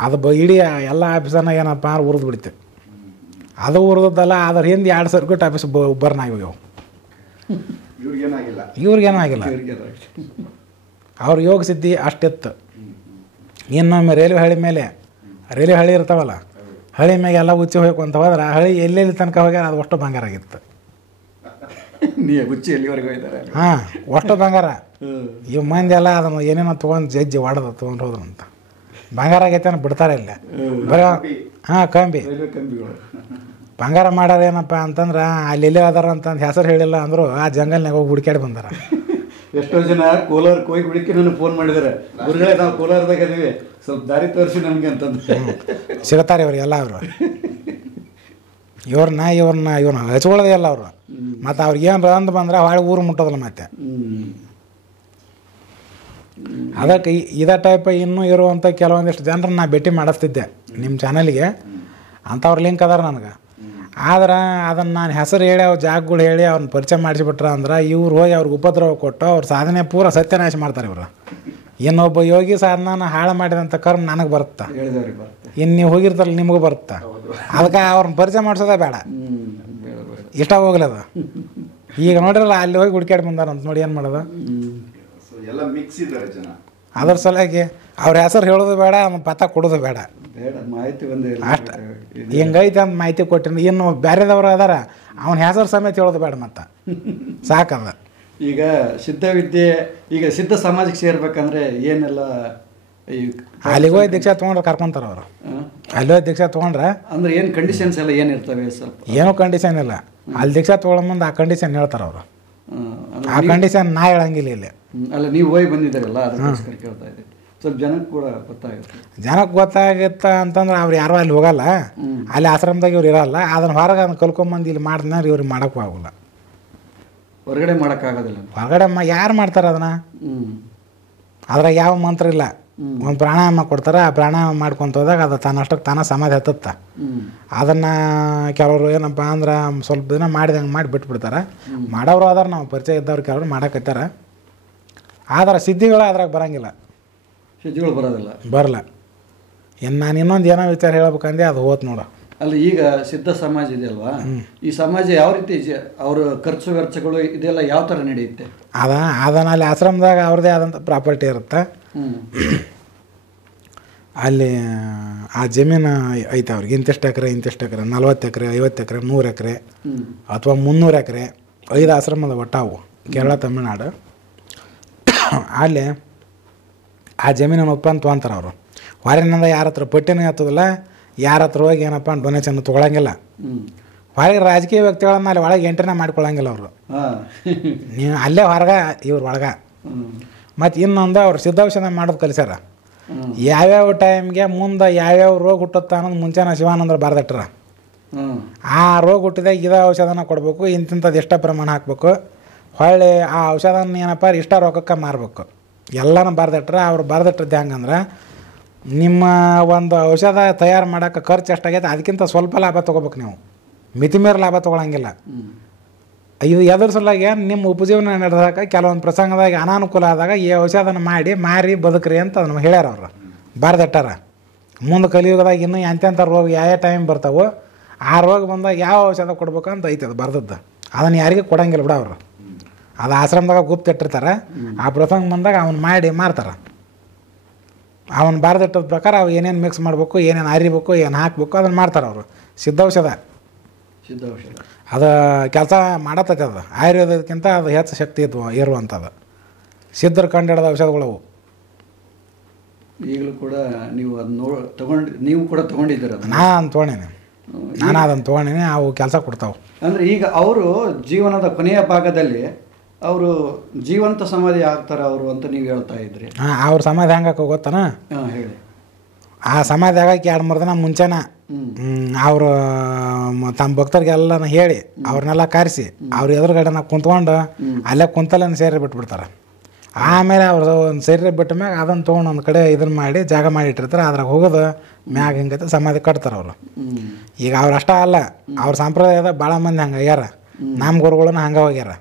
ಅದು ಇಡೀ ಎಲ್ಲ ಆಫೀಸನ್ನ ಏನಪ್ಪ ಅಂದ್ರೆ ಉರಿದು ಬಿಡ್ತು. ಅದು ಉರಿದದ್ದಲ್ಲ, ಅದ್ರ ಹಿಂದೆ 2 ಸರ್ಕ್ಯೂಟ್ ಆಫೀಸ್ ಬರ್ನ್ ಆಗಿವೆ. ಇವ್ರಿಗೇನೂ ಆಗಿಲ್ಲ. ಅವ್ರ ಯೋಗ ಸಿದ್ಧಿ ಅಷ್ಟಿತ್ತು. ಇನ್ನೊಮ್ಮೆ ರೈಲ್ವೆ ಹಳಿ ಇರ್ತಾವಲ್ಲ, ಹಳಿ ಮ್ಯಾಗೆ ಎಲ್ಲ ಉಚ್ಚಿ ಹೋಗ್ಕೊಂತ ಹೋದ್ರೆ ಹಳಿ ಎಲ್ಲೆಲ್ಲಿ ತನಕ ಹೋಗ್ಯಾರ ಅದು ಅಷ್ಟು ಬಂಗಾರ ಆಗಿತ್ತು. ಹಾಂ, ಅಷ್ಟು ಬಂಗಾರ. ಇವು ಮಂದಿ ಎಲ್ಲ ಅದನ್ನು ಏನೇನೋ ತೊಗೊಂಡು ಜಜ್ಜಿ ಹೊಡೆದು ತೊಗೊಂಡು ಹೋದ್ರಂತ. ಬಂಗಾರ ಆಗೈತೆ ಅನ್ನೋ ಬಿಡ್ತಾರೆ ಇಲ್ಲ ಬರೀ. ಹಾಂ, ಕಂಬಿ ಬಂಗಾರ ಮಾಡೋರು ಏನಪ್ಪ ಅಂತಂದ್ರೆ ಅಲ್ಲಿ ಎಲ್ಲೇ ಅದಾರ ಅಂತಂದು ಹೆಸರು ಹೇಳಿಲ್ಲ ಅಂದರು ಆ ಜಂಗಲ್ನಾಗ ಹೋಗಿ ಹುಡುಕ್ಯಾಡಿ ಬಂದಾರ. ಎಷ್ಟೋ ಜನ ಕೋಲಾರಕ್ಕೆ ಹೋಗಿ ಹುಡುಕಿ ನನಗೆ ಫೋನ್ ಮಾಡಿದ್ದಾರೆ, ಗುರುಗಳೇ ನಾವು ಕೋಲಾರದಾಗ ಇದೀವಿ, ಸ್ವಲ್ಪ ದಾರಿ ತೋರಿಸಿ ನಮಗೆ ಅಂತಂದು. ಸಿಗ್ತಾರೆ ಇವರಿಗೆಲ್ಲ. ಅವರು ಇವ್ರನ್ನ ಹಚ್ಕೊಳ್ಳೋದೇ ಇಲ್ಲ ಅವರು. ಮತ್ತು ಅವ್ರಿಗೆ ಏನು ಅಂದು ಬಂದ್ರೆ ಹೊಳೆ ಊರು ಮುಟ್ಟೋದಿಲ್ಲ. ಮತ್ತೆ ಅದಕ್ಕೆ ಇದೇ ಟೈಪ್ ಇನ್ನೂ ಇರುವಂಥ ಕೆಲವೊಂದಿಷ್ಟು ಜನರನ್ನ ನಾ ಭೇಟಿ ಮಾಡಿಸ್ತಿದ್ದೆ ನಿಮ್ಮ ಚಾನಲ್ಗೆ. ಅಂಥವ್ರ ಲಿಂಕ್ ಅದಾರ ನನಗೆ. ಆದ್ರೆ ಅದನ್ನು ನಾನು ಹೆಸರು ಹೇಳಿ ಅವ್ರ ಜಾಗಗಳು ಹೇಳಿ ಅವ್ರನ್ನ ಪರಿಚಯ ಮಾಡಿಸಿಬಿಟ್ರೆ ಅಂದ್ರೆ ಇವ್ರು ಹೋಗಿ ಅವ್ರಿಗೆ ಉಪದ್ರವ ಕೊಟ್ಟು ಅವ್ರ ಸಾಧನೆ ಪೂರ ಸತ್ಯನಾಶ ಮಾಡ್ತಾರೆ ಇವರು. ಇನ್ನೊಬ್ಬ ಯೋಗಿ ಸಾಧನ ಹಾಳು ಮಾಡಿದಂಥ ಕರ್ಮ ನನಗೆ ಬರುತ್ತೆ, ಹೇಳಿದವ್ರಿಗೆ ಬರುತ್ತೆ. ಇನ್ನು ನೀವು ಹೋಗಿರ್ತಾರಲ್ಲ ನಿಮಗೂ ಬರುತ್ತೆ. ಅದಕ್ಕೆ ಅವ್ರನ್ನ ಪರಿಚಯ ಮಾಡಿಸೋದೇ ಬೇಡ, ಇಷ್ಟ ಹೋಗ್ಲದ. ಈಗ ನೋಡಿರಲ್ಲ ಅಲ್ಲಿ ಹೋಗಿ ಹುಡ್ಕ್ಯಾಡಿ ಬಂದಾರಂತ ನೋಡಿ ಏನು ಮಾಡೋದು. ಎಲ್ಲ ಮಿಕ್ಸ್ ಇದ್ದಾರೆ ಜನ. ಅದ್ರ ಸಲುವಾಗಿ ಅವ್ರ ಹೆಸರು ಹೇಳೋದು ಬೇಡ, ಅವ್ನ ಪತ್ತ ಕೊಡೋದು ಬೇಡ. ಮಾಹಿತಿ ಒಂದು ಅಷ್ಟು ಹಿಂಗೈತೆ ಅಂತ ಮಾಹಿತಿ ಕೊಟ್ಟಿನಿ. ಇನ್ನು ಬೇರೆದವ್ರು ಅದಾರ ಅವನ ಹೆಸರು ಸಮೇತ ಹೇಳೋದು ಬೇಡ, ಮತ್ತು ಸಾಕದ. ಈಗ ಸಿದ್ಧವಿದ್ಯೆ, ಈಗ ಸಿದ್ಧ ಸಮಾಜಕ್ಕೆ ಸೇರ್ಬೇಕಂದ್ರೆ ಏನೆಲ್ಲ ಅಲ್ಲಿಗೆ ಹೋಗಿ ದೀಕ್ಷಾ ತೊಗೊಂಡ್ರೆ ಕರ್ಕೊಂತಾರೆ ಅವರು. ಅಲ್ಲಿ ಹೋಗಿ ದೀಕ್ಷಾ ತೊಗೊಂಡ್ರೆ ಅಂದ್ರೆ ಏನು ಕಂಡೀಷನ್ಸ್ ಎಲ್ಲ ಏನಿರ್ತವೆ? ಸ್ವಲ್ಪ ಏನೂ ಕಂಡೀಷನ್ ಇಲ್ಲ. ಅಲ್ಲಿ ದೀಕ್ಷಾ ತೊಗೊಳ ಮುಂದೆ ಆ ಕಂಡೀಷನ್ ಹೇಳ್ತಾರೆ ಅವರು. ಆ ಕಂಡೀಷನ್ ನಾ ಹೇಳಂಗಿಲ್ಲ ಇಲ್ಲಿ. ಅಲ್ಲ, ನೀವು ಹೋಗಿ ಬಂದಿದ್ದಾರಲ್ಲ, ಅದಕ್ಕೋಸ್ಕರ ಕೇಳ್ತಾ ಇದ್ದೀವಿ. ಸ್ವಲ್ಪ ಜನಕ್ಕೆ ಕೂಡ ಗೊತ್ತಾಗುತ್ತೆ. ಜನಕ್ಕೆ ಗೊತ್ತಾಗುತ್ತೆ ಅಂತಂದ್ರೆ ಅವ್ರು ಯಾರು ಅಲ್ಲಿ ಹೋಗಲ್ಲ, ಅಲ್ಲಿ ಆಶ್ರಮದಾಗ ಇವ್ರು ಇರಲ್ಲ. ಅದನ್ನ ಹೊರಗೆ ಅದನ್ನ ಕಲ್ಕೊಂಬಂದು ಇಲ್ಲಿ ಮಾಡಿದ್ರೆ ಇವ್ರಿಗೆ ಮಾಡೋಕ್ಕೂ ಆಗೋಲ್ಲ. ಹೊರಗಡೆ ಮಾಡೋಕ್ಕಾಗೋದಿಲ್ಲ. ಹೊರಗಡೆ ಯಾರು ಮಾಡ್ತಾರೆ ಅದನ್ನು? ಅದ್ರಾಗ ಯಾವ ಮಂತ್ರ ಇಲ್ಲ. ಒಂದು ಪ್ರಾಣಾಯಾಮ ಕೊಡ್ತಾರೆ, ಆ ಪ್ರಾಣಾಯಾಮ ಮಾಡ್ಕೊತ ಹೋದಾಗ ಅದು ತನ್ನಷ್ಟಕ್ಕೆ ತಾನೇ ಸಮಾಧಿ ಹತ್ತುತ್ತೆ. ಅದನ್ನು ಕೆಲವರು ಏನಪ್ಪ ಅಂದ್ರೆ ಸ್ವಲ್ಪ ದಿನ ಮಾಡಿದಂಗೆ ಮಾಡಿ ಬಿಟ್ಬಿಡ್ತಾರೆ. ಮಾಡೋರು ಆದ್ರೆ ನಾವು ಪರಿಚಯ ಇದ್ದವ್ರು ಕೆಲವರು ಮಾಡಕತ್ತಾರ. ಆದ್ರೆ ಸಿದ್ಧಿಗಳು ಅದ್ರಾಗ ಬರೋಂಗಿಲ್ಲ, ಸಿದ್ಧಿಗಳು ಬರೋದಿಲ್ಲ, ಬರಲ್ಲ. ಇನ್ನು ನಾನು ಇನ್ನೊಂದು ಏನೋ ವಿಚಾರ ಹೇಳ್ಬೇಕಂದೆ ಅದು ಹೋತ್ ನೋಡು. ಅಲ್ಲಿ ಈಗ ಸಿದ್ಧ ಸಮಾಜ ಇದೆಯಲ್ವಾ, ಈ ಸಮಾಜ ಯಾವ ರೀತಿ ಅವ್ರ ಖರ್ಚು ವೆಚ್ಚಗಳು ಇದೆಲ್ಲ ಯಾವ ಥರ ನಡೆಯುತ್ತೆ? ಅದನ್ನ ಅಲ್ಲಿ ಆಶ್ರಮದಾಗ ಅವ್ರದ್ದೇ ಆದಂಥ ಪ್ರಾಪರ್ಟಿ ಇರುತ್ತೆ. ಅಲ್ಲಿ ಆ ಜಮೀನು ಐತೆ ಅವ್ರಿಗೆ. ಇಂತಿಷ್ಟು ಎಕರೆ 40 ಎಕರೆ 50 ಎಕರೆ 100 ಎಕರೆ ಅಥವಾ 300 ಎಕರೆ 5 ಆಶ್ರಮದ ಒಟ್ಟಾವು ಕೇರಳ ತಮಿಳ್ನಾಡು. ಅಲ್ಲಿ ಆ ಜಮೀನನ್ನು ಒಪ್ಪಂತ ತೊಗೊಂತಾರೆ ಅವರು. ಹೊರಗಿನಿಂದ ಯಾರ ಹತ್ರ ಪಟ್ಟಿನೇ ಹತ್ತೋದಿಲ್ಲ, ಯಾರ ಹತ್ರ ಹೋಗಿ ಏನಪ್ಪ ಡೊನೇಷನ್ ತೊಗೊಳಂಗಿಲ್ಲ. ಹೊರಗೆ ರಾಜಕೀಯ ವ್ಯಕ್ತಿಗಳನ್ನ ಅಲ್ಲಿ ಒಳಗೆ ಎಂಟ್ರಿನ ಮಾಡ್ಕೊಳಂಗಿಲ್ಲ ಅವರು. ನೀವು ಅಲ್ಲೇ ಹೊರಗೆ ಇವ್ರು ಒಳಗೆ. ಮತ್ತು ಇನ್ನೊಂದು ಅವ್ರು ಸಿದ್ಧೌಷಧ ಮಾಡೋದು ಕಲಿಸ್ಯಾರ. ಯಾವ್ಯಾವ ಟೈಮ್ಗೆ ಮುಂದೆ ಯಾವ್ಯಾವ ರೋಗ ಹುಟ್ಟುತ್ತ ಅನ್ನೋದು ಮುಂಚೆನ ಶಿವಾನಂದರು ಬರ್ದಟ್ರ. ಆ ರೋಗ ಹುಟ್ಟಿದಾಗ ಇದೇ ಔಷಧನ ಕೊಡಬೇಕು, ಇಂಥದ್ದು ಇಷ್ಟ ಪ್ರಮಾಣ ಹಾಕಬೇಕು, ಹೊಳ್ಳಿ ಆ ಔಷಧನ ಏನಪ್ಪ ಇಷ್ಟ ರೋಗಕ್ಕೆ ಮಾರಬೇಕು, ಎಲ್ಲನೂ ಬರ್ದಟ್ರ. ಅವ್ರು ಬರ್ದಟ್ಟಿದ್ದು ಹೆಂಗಂದ್ರೆ, ನಿಮ್ಮ ಒಂದು ಔಷಧ ತಯಾರು ಮಾಡೋಕೆ ಖರ್ಚು ಎಷ್ಟಾಗೈತೆ ಅದಕ್ಕಿಂತ ಸ್ವಲ್ಪ ಲಾಭ ತೊಗೋಬೇಕು ನೀವು, ಮಿತಿಮೀರಿ ಲಾಭ ತೊಗೊಳಂಗಿಲ್ಲ. ಇದು ಎದ್ರ ಸಲುವಾಗಿ ನಿಮ್ಮ ಉಪಜೀವನ ನಡೆದಾಗ ಕೆಲವೊಂದು ಪ್ರಸಂಗದಾಗ ಅನಾನುಕೂಲ ಆದಾಗ ಈ ಔಷಧನ ಮಾಡಿ ಮಾರಿ ಬದುಕ್ರಿ ಅಂತ ನಮ್ಗೆ ಹೇಳ್ಯಾರ ಅವರು, ಬರ್ದಟ್ಟಾರ. ಮುಂದೆ ಕಲಿಯುಗದಾಗ ಇನ್ನೂ ಎಂತೆಂಥ ರೋಗ ಯಾವ ಟೈಮ್ ಬರ್ತಾವೋ ಆ ರೋಗ ಬಂದಾಗ ಯಾವ ಔಷಧ ಕೊಡ್ಬೇಕು ಅಂತ ಐತೆ ಅದು ಬರ್ದದ್ದು. ಅದನ್ನು ಯಾರಿಗೂ ಕೊಡಂಗಿಲ್ಲ ಬಿಡ ಅವರು. ಅದು ಆಶ್ರಮದಾಗ ಗುಪ್ತ ಇಟ್ಟಿರ್ತಾರೆ. ಆ ಪ್ರಸಂಗ ಬಂದಾಗ ಅವ್ನು ಮಾಡಿ ಮಾರ್ತಾರೆ. ಅವನು ಬಾರ್ದಿಟ್ಟದ ಪ್ರಕಾರ ಅವು ಏನೇನು ಮಿಕ್ಸ್ ಮಾಡಬೇಕು, ಏನೇನು ಅರಿಬೇಕು, ಏನು ಹಾಕಬೇಕು ಅದನ್ನು ಮಾಡ್ತಾರೆ ಅವರು. ಸಿದ್ಧೌಷಧ ಅದು ಕೆಲಸ ಮಾಡತ್ತೈತೆ. ಅದು ಆಯುರ್ವೇದಕ್ಕಿಂತ ಅದು ಹೆಚ್ಚು ಶಕ್ತಿ ಇರುವಂಥದ್ದು ಸಿದ್ಧರು ಕಂಡಿಡಿದ ಔಷಧಗಳವು. ಈಗಲೂ ಕೂಡ ನೀವು ಅದನ್ನ ನೀವು ಕೂಡ ತೊಗೊಂಡಿದ್ದೀರ? ನಾನು ತೊಗೊಂಡೇನೆ, ನಾನು ಅದನ್ನು ತೊಗೊಂಡೇನೆ. ಅವು ಕೆಲಸ ಕೊಡ್ತಾವೆ. ಅಂದರೆ ಈಗ ಅವರು ಜೀವನದ ಕೊನೆಯ ಭಾಗದಲ್ಲಿ ಅವರು ಜೀವಂತ ಸಮಾಧಿ ಆಗ್ತಾರೆ ಅವರು ಅಂತ ನೀವು ಹೇಳ್ತಾ ಇದ್ರಿ. ಅವ್ರ ಸಮಾಧಿ ಹೆಂಗೆ ಗೊತ್ತಾನ? ಹೇಳಿ. ಆ ಸಮಾಧಿ ಆಗಕ್ಕೆ 2-3 ದಿನ ಮುಂಚೆನ ಅವರು ತಮ್ಮ ಭಕ್ತರಿಗೆಲ್ಲನ ಹೇಳಿ ಅವ್ರನ್ನೆಲ್ಲ ಕರೆಸಿ ಅವ್ರ ಎದುರುಗಡೆನ ಕುಂತ್ಕೊಂಡು ಅಲ್ಲೇ ಕುಂತಲ್ಲೇ ಸೇರಿ ಬಿಟ್ಬಿಡ್ತಾರೆ. ಆಮೇಲೆ ಅವ್ರು ಒಂದು ಸೇರಿ ಬಿಟ್ಟ ಮ್ಯಾಗ ಅದನ್ನು ತೊಗೊಂಡು ಒಂದು ಕಡೆ ಇದನ್ನು ಮಾಡಿ ಜಾಗ ಮಾಡಿಟ್ಟಿರ್ತಾರೆ. ಅದ್ರಾಗ ಹೋಗೋದು ಮ್ಯಾಗ ಹಿಂಗೈತೆ ಸಮಾಧಿ ಕಟ್ತಾರೆ ಅವರು. ಈಗ ಅವ್ರು ಅಷ್ಟ ಅಲ್ಲ, ಅವ್ರ ಸಂಪ್ರದಾಯದ ಭಾಳ ಮಂದಿ ಹಂಗೆ ಆಗ್ಯಾರ. ನಮ್ಮ ಗುರುಗಳನ್ನ ಹಂಗೆ ಹೋಗ್ಯಾರ.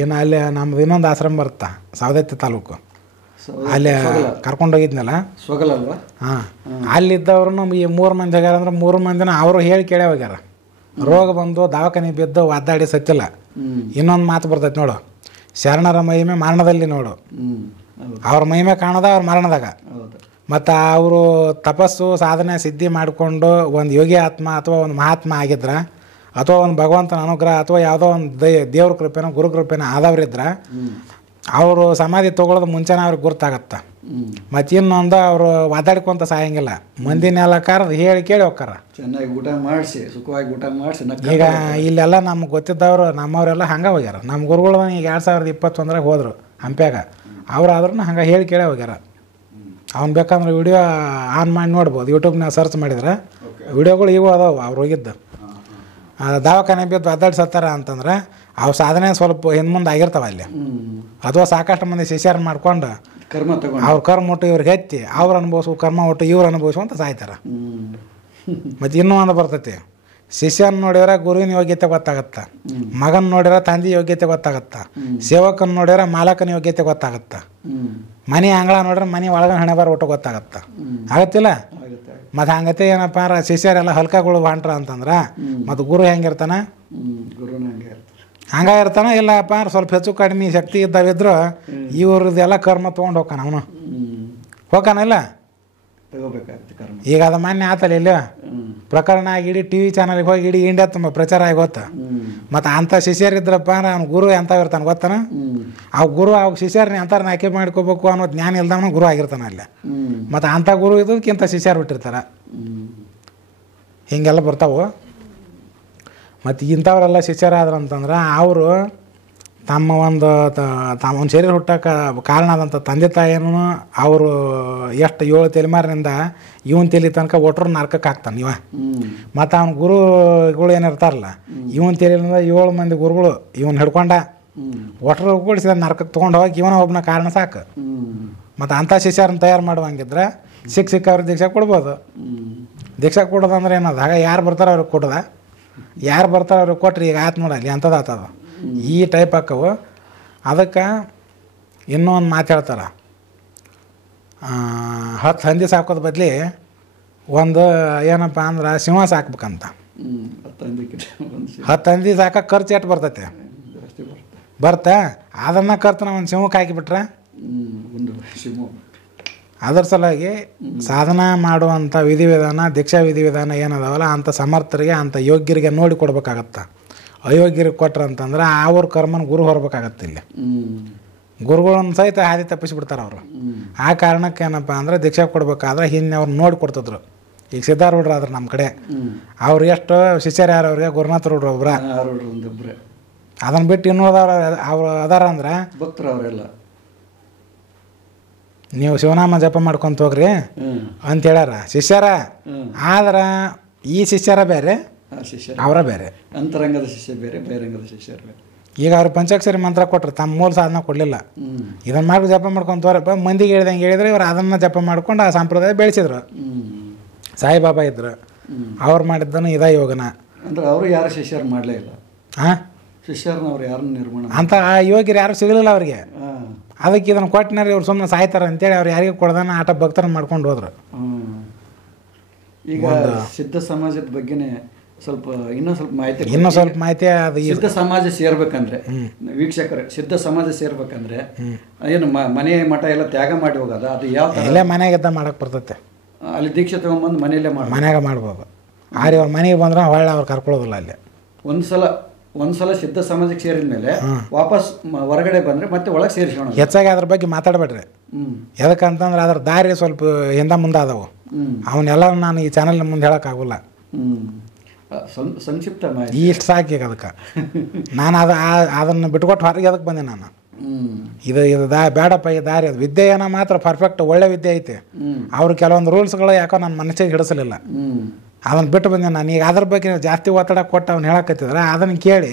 ಇನ್ನು ಅಲ್ಲಿ ನಮ್ದು ಇನ್ನೊಂದು ಆಶ್ರಮ ಬರುತ್ತೆ ಸವದತ್ತಿ ತಾಲೂಕು, ಅಲ್ಲಿ ಕರ್ಕೊಂಡೋಗಿದ್ನಲ್ಲ ಸೊಗಲಲ್ವಾ? ಹಾಂ, ಅಲ್ಲಿದ್ದವ್ರು ಈ 3 ಮಂದಿ ಹೋಗ್ಯಾರ. ಅಂದ್ರೆ 3 ಮಂದಿನ ಅವರು ಹೇಳಿ ಕೇಳೇ ಹೋಗ್ಯಾರ. ರೋಗ ಬಂದು ದವಾಖಾನೆ ಬಿದ್ದು ಒದ್ದಾಡಿ ಸತ್ತಿಲ್ಲ. ಇನ್ನೊಂದು ಮಾತು ಬರ್ತೈತೆ ನೋಡು, ಶರಣರ ಮಹಿಮೆ ಮರಣದಲ್ಲಿ ನೋಡು. ಅವ್ರ ಮಹಿಮೆ ಕಾಣೋದ ಅವ್ರ ಮರಣದಾಗ. ಮತ್ತು ಅವರು ತಪಸ್ಸು ಸಾಧನೆ ಸಿದ್ಧಿ ಮಾಡಿಕೊಂಡು ಒಂದು ಯೋಗಿ ಆತ್ಮ ಅಥವಾ ಒಂದು ಮಹಾತ್ಮ ಆಗಿದ್ರೆ ಅಥವಾ ಒಂದು ಭಗವಂತನ ಅನುಗ್ರಹ ಅಥವಾ ಯಾವುದೋ ಒಂದು ದೇವ್ರ ಕೃಪೆನೋ ಗುರು ಕೃಪೆನೋ ಆದವ್ರಿದ್ರೆ ಅವರು ಸಮಾಧಿ ತೊಗೊಳೋದು ಮುಂಚೆನೇ ಅವ್ರಿಗೆ ಗುರ್ತಾಗತ್ತೆ. ಮತ್ತು ಇನ್ನೊಂದು ಅವರು ಒದ್ದಾಡ್ಕೊಂತ ಸಾಯಂಗಿಲ್ಲ. ಮಂದಿನೆಲ್ಲ ಕರೆದು ಹೇಳಿ ಕೇಳಿ ಹೋಗ್ತಾರ. ಚೆನ್ನಾಗಿ ಊಟ ಮಾಡಿಸಿ ಸುಖವಾಗಿ ಊಟ ಮಾಡಿಸಿ. ಈಗ ಇಲ್ಲೆಲ್ಲ ನಮ್ಗೆ ಗೊತ್ತಿದ್ದವರು ನಮ್ಮವರೆಲ್ಲ ಹಂಗೆ ಹೋಗ್ಯಾರ. ನಮ್ಮ ಗುರುಗಳು ಈಗ 2021 ಹೋದರು ಹಂಪ್ಯಾಗ. ಅವರಾದ್ರೂ ಹಂಗೆ ಹೇಳಿ ಕೇಳೇ ಹೋಗ್ಯಾರ. ಅವ್ನು ಬೇಕಂದ್ರೆ ವಿಡಿಯೋ ಆನ್ ಮಾಡಿ ನೋಡ್ಬೋದು. ಯೂಟ್ಯೂಬ್ನಾಗ ಸರ್ಚ್ ಮಾಡಿದ್ರೆ ವಿಡಿಯೋಗಳು ಇವು ಅದಾವೆ ಅವ್ರು ಹೋಗಿದ್ದು. ದವಾಖಾನೆ ಬಿದ್ದು ಒದ್ದಾಡಿ ಸತ್ತಾರ ಅಂತಂದ್ರೆ ಅವು ಸಾಧನೆ ಸ್ವಲ್ಪ ಹಿಂದೆ ಆಗಿರ್ತಾವೆ ಅಲ್ಲಿ. ಅಥವಾ ಸಾಕಷ್ಟು ಮಂದಿ ಶಿಷ್ಯರು ಮಾಡ್ಕೊಂಡು ಕರ್ಮ ತಗೊಂಡು ಅವ್ರ ಕರ್ಮ ಒಟ್ಟು ಇವ್ರಿಗೆ ಹತ್ತಿ ಅವ್ರು ಅನುಭವಿಸು ಕರ್ಮ ಒಟ್ಟು ಇವ್ರು ಅನುಭವಿಸು ಅಂತ ಸಾಯ್ತಾರೆ. ಮತ್ತು ಇನ್ನೂ ಒಂದು ಬರ್ತೈತಿ, ಶಿಷ್ಯನ ನೋಡಿದ್ರೆ ಗುರುವಿನ ಯೋಗ್ಯತೆ ಗೊತ್ತಾಗತ್ತ, ಮಗನ ನೋಡಿದ್ರೆ ತಂದೆ ಯೋಗ್ಯತೆ ಗೊತ್ತಾಗತ್ತ, ಸೇವಕನ ನೋಡಿದ್ರೆ ಮಾಲಕನ ಯೋಗ್ಯತೆ ಗೊತ್ತಾಗತ್ತ, ಮನೆ ಅಂಗಳ ನೋಡ್ರೆ ಮನೆ ಒಳಗನ ಹಣೆ ಬಾರ ಒಟ್ಟು ಗೊತ್ತಾಗತ್ತ. ಆಗತ್ತಿಲ್ಲ? ಮತ್ತು ಹಂಗತೆ ಏನಪ್ಪ ಅಂದ್ರೆ ಶಿಷ್ಯರೆಲ್ಲ ಹಲ್ಕಗಳು ಹೊಂಟ್ರ ಅಂತಂದ್ರೆ ಮತ್ತು ಗುರು ಹೆಂಗಿರ್ತಾನ? ಹಂಗಾಗಿರ್ತಾನ. ಇಲ್ಲಪ್ಪ ಅಂದ್ರೆ ಸ್ವಲ್ಪ ಹೆಚ್ಚು ಕಡಿಮೆ ಶಕ್ತಿ ಇದ್ದಾವಿದ್ರು ಇವ್ರದ್ದೆಲ್ಲ ಕರ್ಮ ತೊಗೊಂಡು ಹೋಗ್ತಾನ, ಅವನು ಹೋಗ್ತಾನಿಲ್ಲ. ಈಗ ಅದು ಮಾನ್ಯ ಆತಲ್ಲ ಇಲ್ಲ ಪ್ರಕರಣ ಆಗಿ ಇಡೀ ಟಿ ವಿ ಚಾನಲ್ಗೆ ಹೋಗಿ ಇಡೀ ಇಂಡಿಯಾ ತುಂಬ ಪ್ರಚಾರ ಆಗಿ ಗೊತ್ತ. ಮತ್ತು ಅಂಥ ಶಿಷ್ಯರಿದ್ರಪ್ಪ ಅಂದ್ರೆ ಅವ್ನು ಗುರು ಎಂಥವ್ ಇರ್ತಾನೆ ಗೊತ್ತಾನ? ಆ ಗುರು ಅವಾಗ ಶಿಷ್ಯರನ್ನ ಎಂಥವ್ರನ್ನ ಆಯ್ಕೆ ಮಾಡ್ಕೋಬೇಕು ಅನ್ನೋ ಜ್ಞಾನ ಇಲ್ದವನು ಗುರು ಆಗಿರ್ತಾನೆ ಅಲ್ಲೇ. ಮತ್ತು ಅಂಥ ಗುರು ಇದ್ದಕ್ಕಿಂತ ಶಿಷ್ಯರು ಬಿಟ್ಟಿರ್ತಾರೆ. ಹೀಗೆಲ್ಲ ಬರ್ತಾವೆ. ಮತ್ತು ಇಂಥವರೆಲ್ಲ ಶಿಷ್ಯರಾದ್ರು ಅಂತಂದ್ರೆ ಅವರು ತಮ್ಮ ಒಂದು ಶರೀರ ಹುಟ್ಟಕ್ಕೆ ಕಾರಣ ಆದಂಥ ತಂದೆ ತಾಯಿನೂ ಅವರು ಎಷ್ಟು 7 ತಲೆಮಾರಿನಿಂದ ಇವನ್ ತಲೆ ತನಕ ಒಟ್ಟರು ನರ್ಕಕ್ಕೆ ಹಾಕ್ತಾನೆ ಇವ. ಮತ್ತು ಅವ್ನ ಗುರುಗಳು ಏನಿರ್ತಾರಲ್ಲ ಇವನ್ ತಲೆಯಿಂದ 7 ಮಂದಿ ಗುರುಗಳು ಇವನ್ ಹಿಡ್ಕೊಂಡ ಒಟ್ಟರು ಕೂಡಿಸಿದ ನರ್ಕಕ್ಕೆ ತೊಗೊಂಡು ಹೋಗಿ ಇವನ ಒಬ್ಬನ ಕಾರಣ ಸಾಕು. ಮತ್ತು ಅಂಥ ಶಿಷ್ಯರನ್ನ ತಯಾರು ಮಾಡುವಂಗಿದ್ರೆ ಸಿಕ್ಕವ್ರಿಗೆ ದೀಕ್ಷಾ ಕೊಡ್ಬೋದು. ದೀಕ್ಷಾ ಕೊಡೋದಂದ್ರೆ ಏನದು? ಆಗ ಯಾರು ಬರ್ತಾರೋ ಅವ್ರಿಗೆ ಕೊಡೋದ, ಯಾರು ಬರ್ತಾರೋ ಅವ್ರಿಗೆ ಕೊಟ್ರಿ ಈಗ ಆಯ್ತು ನೋಡಲ್ಲಿ ಅಂಥದ್ದು ಆತದ. ಈ ಟೈಪ್ ಹಾಕವು. ಅದಕ್ಕೆ ಇನ್ನೂ ಒಂದು ಮಾತು ಹೇಳ್ತಾರೆ, 10 ಹಂದಿ ಸಾಕೋದು ಬದಲಿ ಒಂದು ಏನಪ್ಪ ಅಂದ್ರೆ ಸಿಂಹ ಸಾಕ್ಬೇಕಂತ. 10 ಹಂದಿ ಸಾಕಕ್ಕೆ ಖರ್ಚು ಎಷ್ಟು ಬರ್ತೈತೆ? ಬರ್ತಾ ಅದನ್ನು ಖರ್ಚು ನಾವು ಒಂದು ಸಿಂಹಕ್ಕೆ ಹಾಕಿಬಿಟ್ರೆ ಅದರ ಸಲುವಾಗಿ ಸಾಧನ ಮಾಡುವಂಥ ವಿಧಿವಿಧಾನ, ದೀಕ್ಷಾ ವಿಧಿವಿಧಾನ ಏನದಾವಲ್ಲ ಅಂಥ ಸಮರ್ಥರಿಗೆ ಅಂಥ ಯೋಗ್ಯರಿಗೆ ನೋಡಿ ಕೊಡ್ಬೇಕಾಗತ್ತೆ. ಅಯೋಗ್ಯರಿಗೆ ಕೊಟ್ರ ಅಂತಂದ್ರೆ ಅವ್ರ ಕರ್ಮನ ಗುರು ಹೊರಬೇಕಾಗತ್ತೆ. ಇಲ್ಲಿ ಗುರುಗಳನ್ನ ಸಹಿತ ಹಾದಿ ತಪ್ಪಿಸ್ಬಿಡ್ತಾರೆ ಅವರು. ಆ ಕಾರಣಕ್ಕೆ ಏನಪ್ಪ ಅಂದ್ರೆ ದೀಕ್ಷಾ ಕೊಡ್ಬೇಕಾದ್ರೆ ಹಿಂದೆ ಅವ್ರು ನೋಡಿ ಕೊಡ್ತಿದ್ರು. ಈಗ ಸಿದ್ಧಾರೂಢರು ಆದ್ರೆ ನಮ್ಮ ಕಡೆ ಅವ್ರು ಎಷ್ಟು ಶಿಷ್ಯರು ಯಾರು ಅವ್ರಿಗೆ? ಗುರುನಾಥ ರೂಢರು ಒಬ್ರ, ಅದನ್ನು ಬಿಟ್ಟು ಇನ್ನೋದವ್ರು ಅವ್ರು ಅದಾರ ಅಂದ್ರೆ ಭಕ್ತರು ಅವರೆಲ್ಲ ನೀವು ಶಿವನಾಮ ಜಪ ಮಾಡ್ಕೊಂತ ಹೋಗ್ರಿ ಅಂತ ಹೇಳ್ಯಾರ ಶಿಷ್ಯರ. ಆದ್ರೆ ಈ ಶಿಷ್ಯರ ಬೇರೆ, ಅವರ ಬೇರೆ, ಅಂತರಂಗದ ಶಿಷ್ಯ ಬೇರೆ, ಬಹಿರಂಗದ ಶಿಷ್ಯರು ಬೇರೆ. ಈಗ ಅವ್ರು ಪಂಚಾಕ್ಷರಿ ಮಂತ್ರ ಕೊಟ್ರು, ತಮ್ಮ ಮೂಲ ಸಾಧನ ಕೊಡಲಿಲ್ಲ. ಇದನ್ನು ಮಾಡಿ ಜಪ ಮಾಡ್ಕೊಂತವ್ರಪ್ಪ ಮಂದಿಗೆ ಹೇಳ್ದಂಗೆ ಹೇಳಿದ್ರೆ ಇವ್ರು ಅದನ್ನು ಜಪ ಮಾಡ್ಕೊಂಡು ಆ ಸಂಪ್ರದಾಯ ಬೆಳೆಸಿದ್ರು. ಸಾಯಿಬಾಬಾ ಇದ್ರು, ಅವ್ರು ಮಾಡಿದ್ದನು ಇದ ಯೋಗನ. ಅಂದ್ರೆ ಅವರು ಯಾರು ಶಿಷ್ಯರು ಮಾಡಲೇ ಇಲ್ಲ. ಹಾಂ, ಶಿಷ್ಯರನ್ನ ಅವ್ರು ಯಾರನ್ನ ನಿರ್ಮಾಣ ಅಂತ ಆ ಯೋಗಿರು ಯಾರು ಸಿಗಲಿಲ್ಲ ಅವ್ರಿಗೆ. ಅದಕ್ಕೆ ಇದನ್ನು ಕೊಟ್ಟಿನಾರ ಇವ್ರು ಸುಮ್ಮನೆ ಸಾಯ್ತಾರೆ ಅಂತೇಳಿ ಅವ್ರು ಯಾರಿಗೆ ಕೊಡ್ದಾನ ಆಟ ಭಕ್ತರನ್ನ ಮಾಡ್ಕೊಂಡು ಹೋದ್ರು. ಈಗ ಸಿದ್ಧ ಸಮಾಜದ ಬಗ್ಗೆನೇ ಸ್ವಲ್ಪ ಸ್ವಲ್ಪ ಮಾಹಿತಿ ಅದು ಸಿದ್ಧ ಸಮಾಜ ಸೇರ್ಬೇಕಂದ್ರೆ ವೀಕ್ಷಕರು ಸಿದ್ಧ ಸಮಾಜ ಸೇರ್ಬೇಕಂದ್ರೆ ಏನು ಮನೆ ಮಠ ಎಲ್ಲ ತ್ಯಾಗ ಮಾಡಿ ಹೋಗೋದ? ಅದು ಯಾವ ಇಲ್ಲೇ ಮನೆಗಿದ್ದ ಮಾಡಕ್ಕೆ ಬರ್ತೈತೆ. ಅಲ್ಲಿ ದೀಕ್ಷೆ ತಗೊಂಬಂದು ಮನೆಯಲ್ಲೇ ಮನ್ಯಾಗ ಮಾಡ್ಬೋದು. ಆದ್ರೆ ಅವ್ರ ಮನೆಗೆ ಬಂದ್ರೆ ಹೊಳ್ಳಿ ಅವ್ರು ಕರ್ಕೊಳ್ಳೋದಿಲ್ಲ. ಅಲ್ಲಿ ಒಂದ್ಸಲ ಸಿದ್ಧ ಸಮಾಜಕ್ಕೆ ಸೇರಿದ ಮೇಲೆ ವಾಪಸ್ ಹೊರಗಡೆ ಬಂದ್ರೆ ಮತ್ತೆ ಒಳಗೆ ಸೇರಿಸೋಣ. ಹೆಚ್ಚಾಗಿ ಅದ್ರ ಬಗ್ಗೆ ಮಾತಾಡಬೇಡ್ರಿ. ಎದಕ್ಕಂತಂದ್ರೆ ಅದ್ರ ದಾರಿ ಸ್ವಲ್ಪ ಹಿಂದೆ ಮುಂದೆ ಅದಾವು. ಅವನ್ನೆಲ್ಲ ನಾನು ಈ ಚಾನಲ್ ಮುಂದೆ ಹೇಳೋಕ್ಕಾಗಲ್ಲ. ಸಂಕ್ಷಿಪ್ತ ಮಾಹಿತಿ ಇಷ್ಟು ಸಾಕಿ ಅದಕ್ಕೆ. ನಾನು ಅದನ್ನು ಬಿಟ್ಕೊಟ್ಟು ಹೊರಗೆ ಅದಕ್ಕೆ ಬಂದೆ ನಾನು. ಇದು ಬೇಡಪ್ಪ ಈ ದಾರಿ. ಅದು ವಿದ್ಯೆ ಏನೋ ಮಾತ್ರ ಪರ್ಫೆಕ್ಟ್ ಒಳ್ಳೆ ವಿದ್ಯೆ ಐತೆ. ಅವ್ರು ಕೆಲವೊಂದು ರೂಲ್ಸ್ಗಳು ಯಾಕೋ ನನ್ನ ಮನಸ್ಸಿಗೆ ಹಿಡಿಸಲಿಲ್ಲ. ಅದನ್ನು ಬಿಟ್ಟು ಬಂದೆ ನಾನು. ಈಗ ಅದ್ರ ಬಗ್ಗೆ ಜಾಸ್ತಿ ಒತ್ತಡ ಕೊಟ್ಟು ಅವ್ನು ಹೇಳಕತ್ತಿದ್ರೆ ಅದನ್ನು ಕೇಳಿ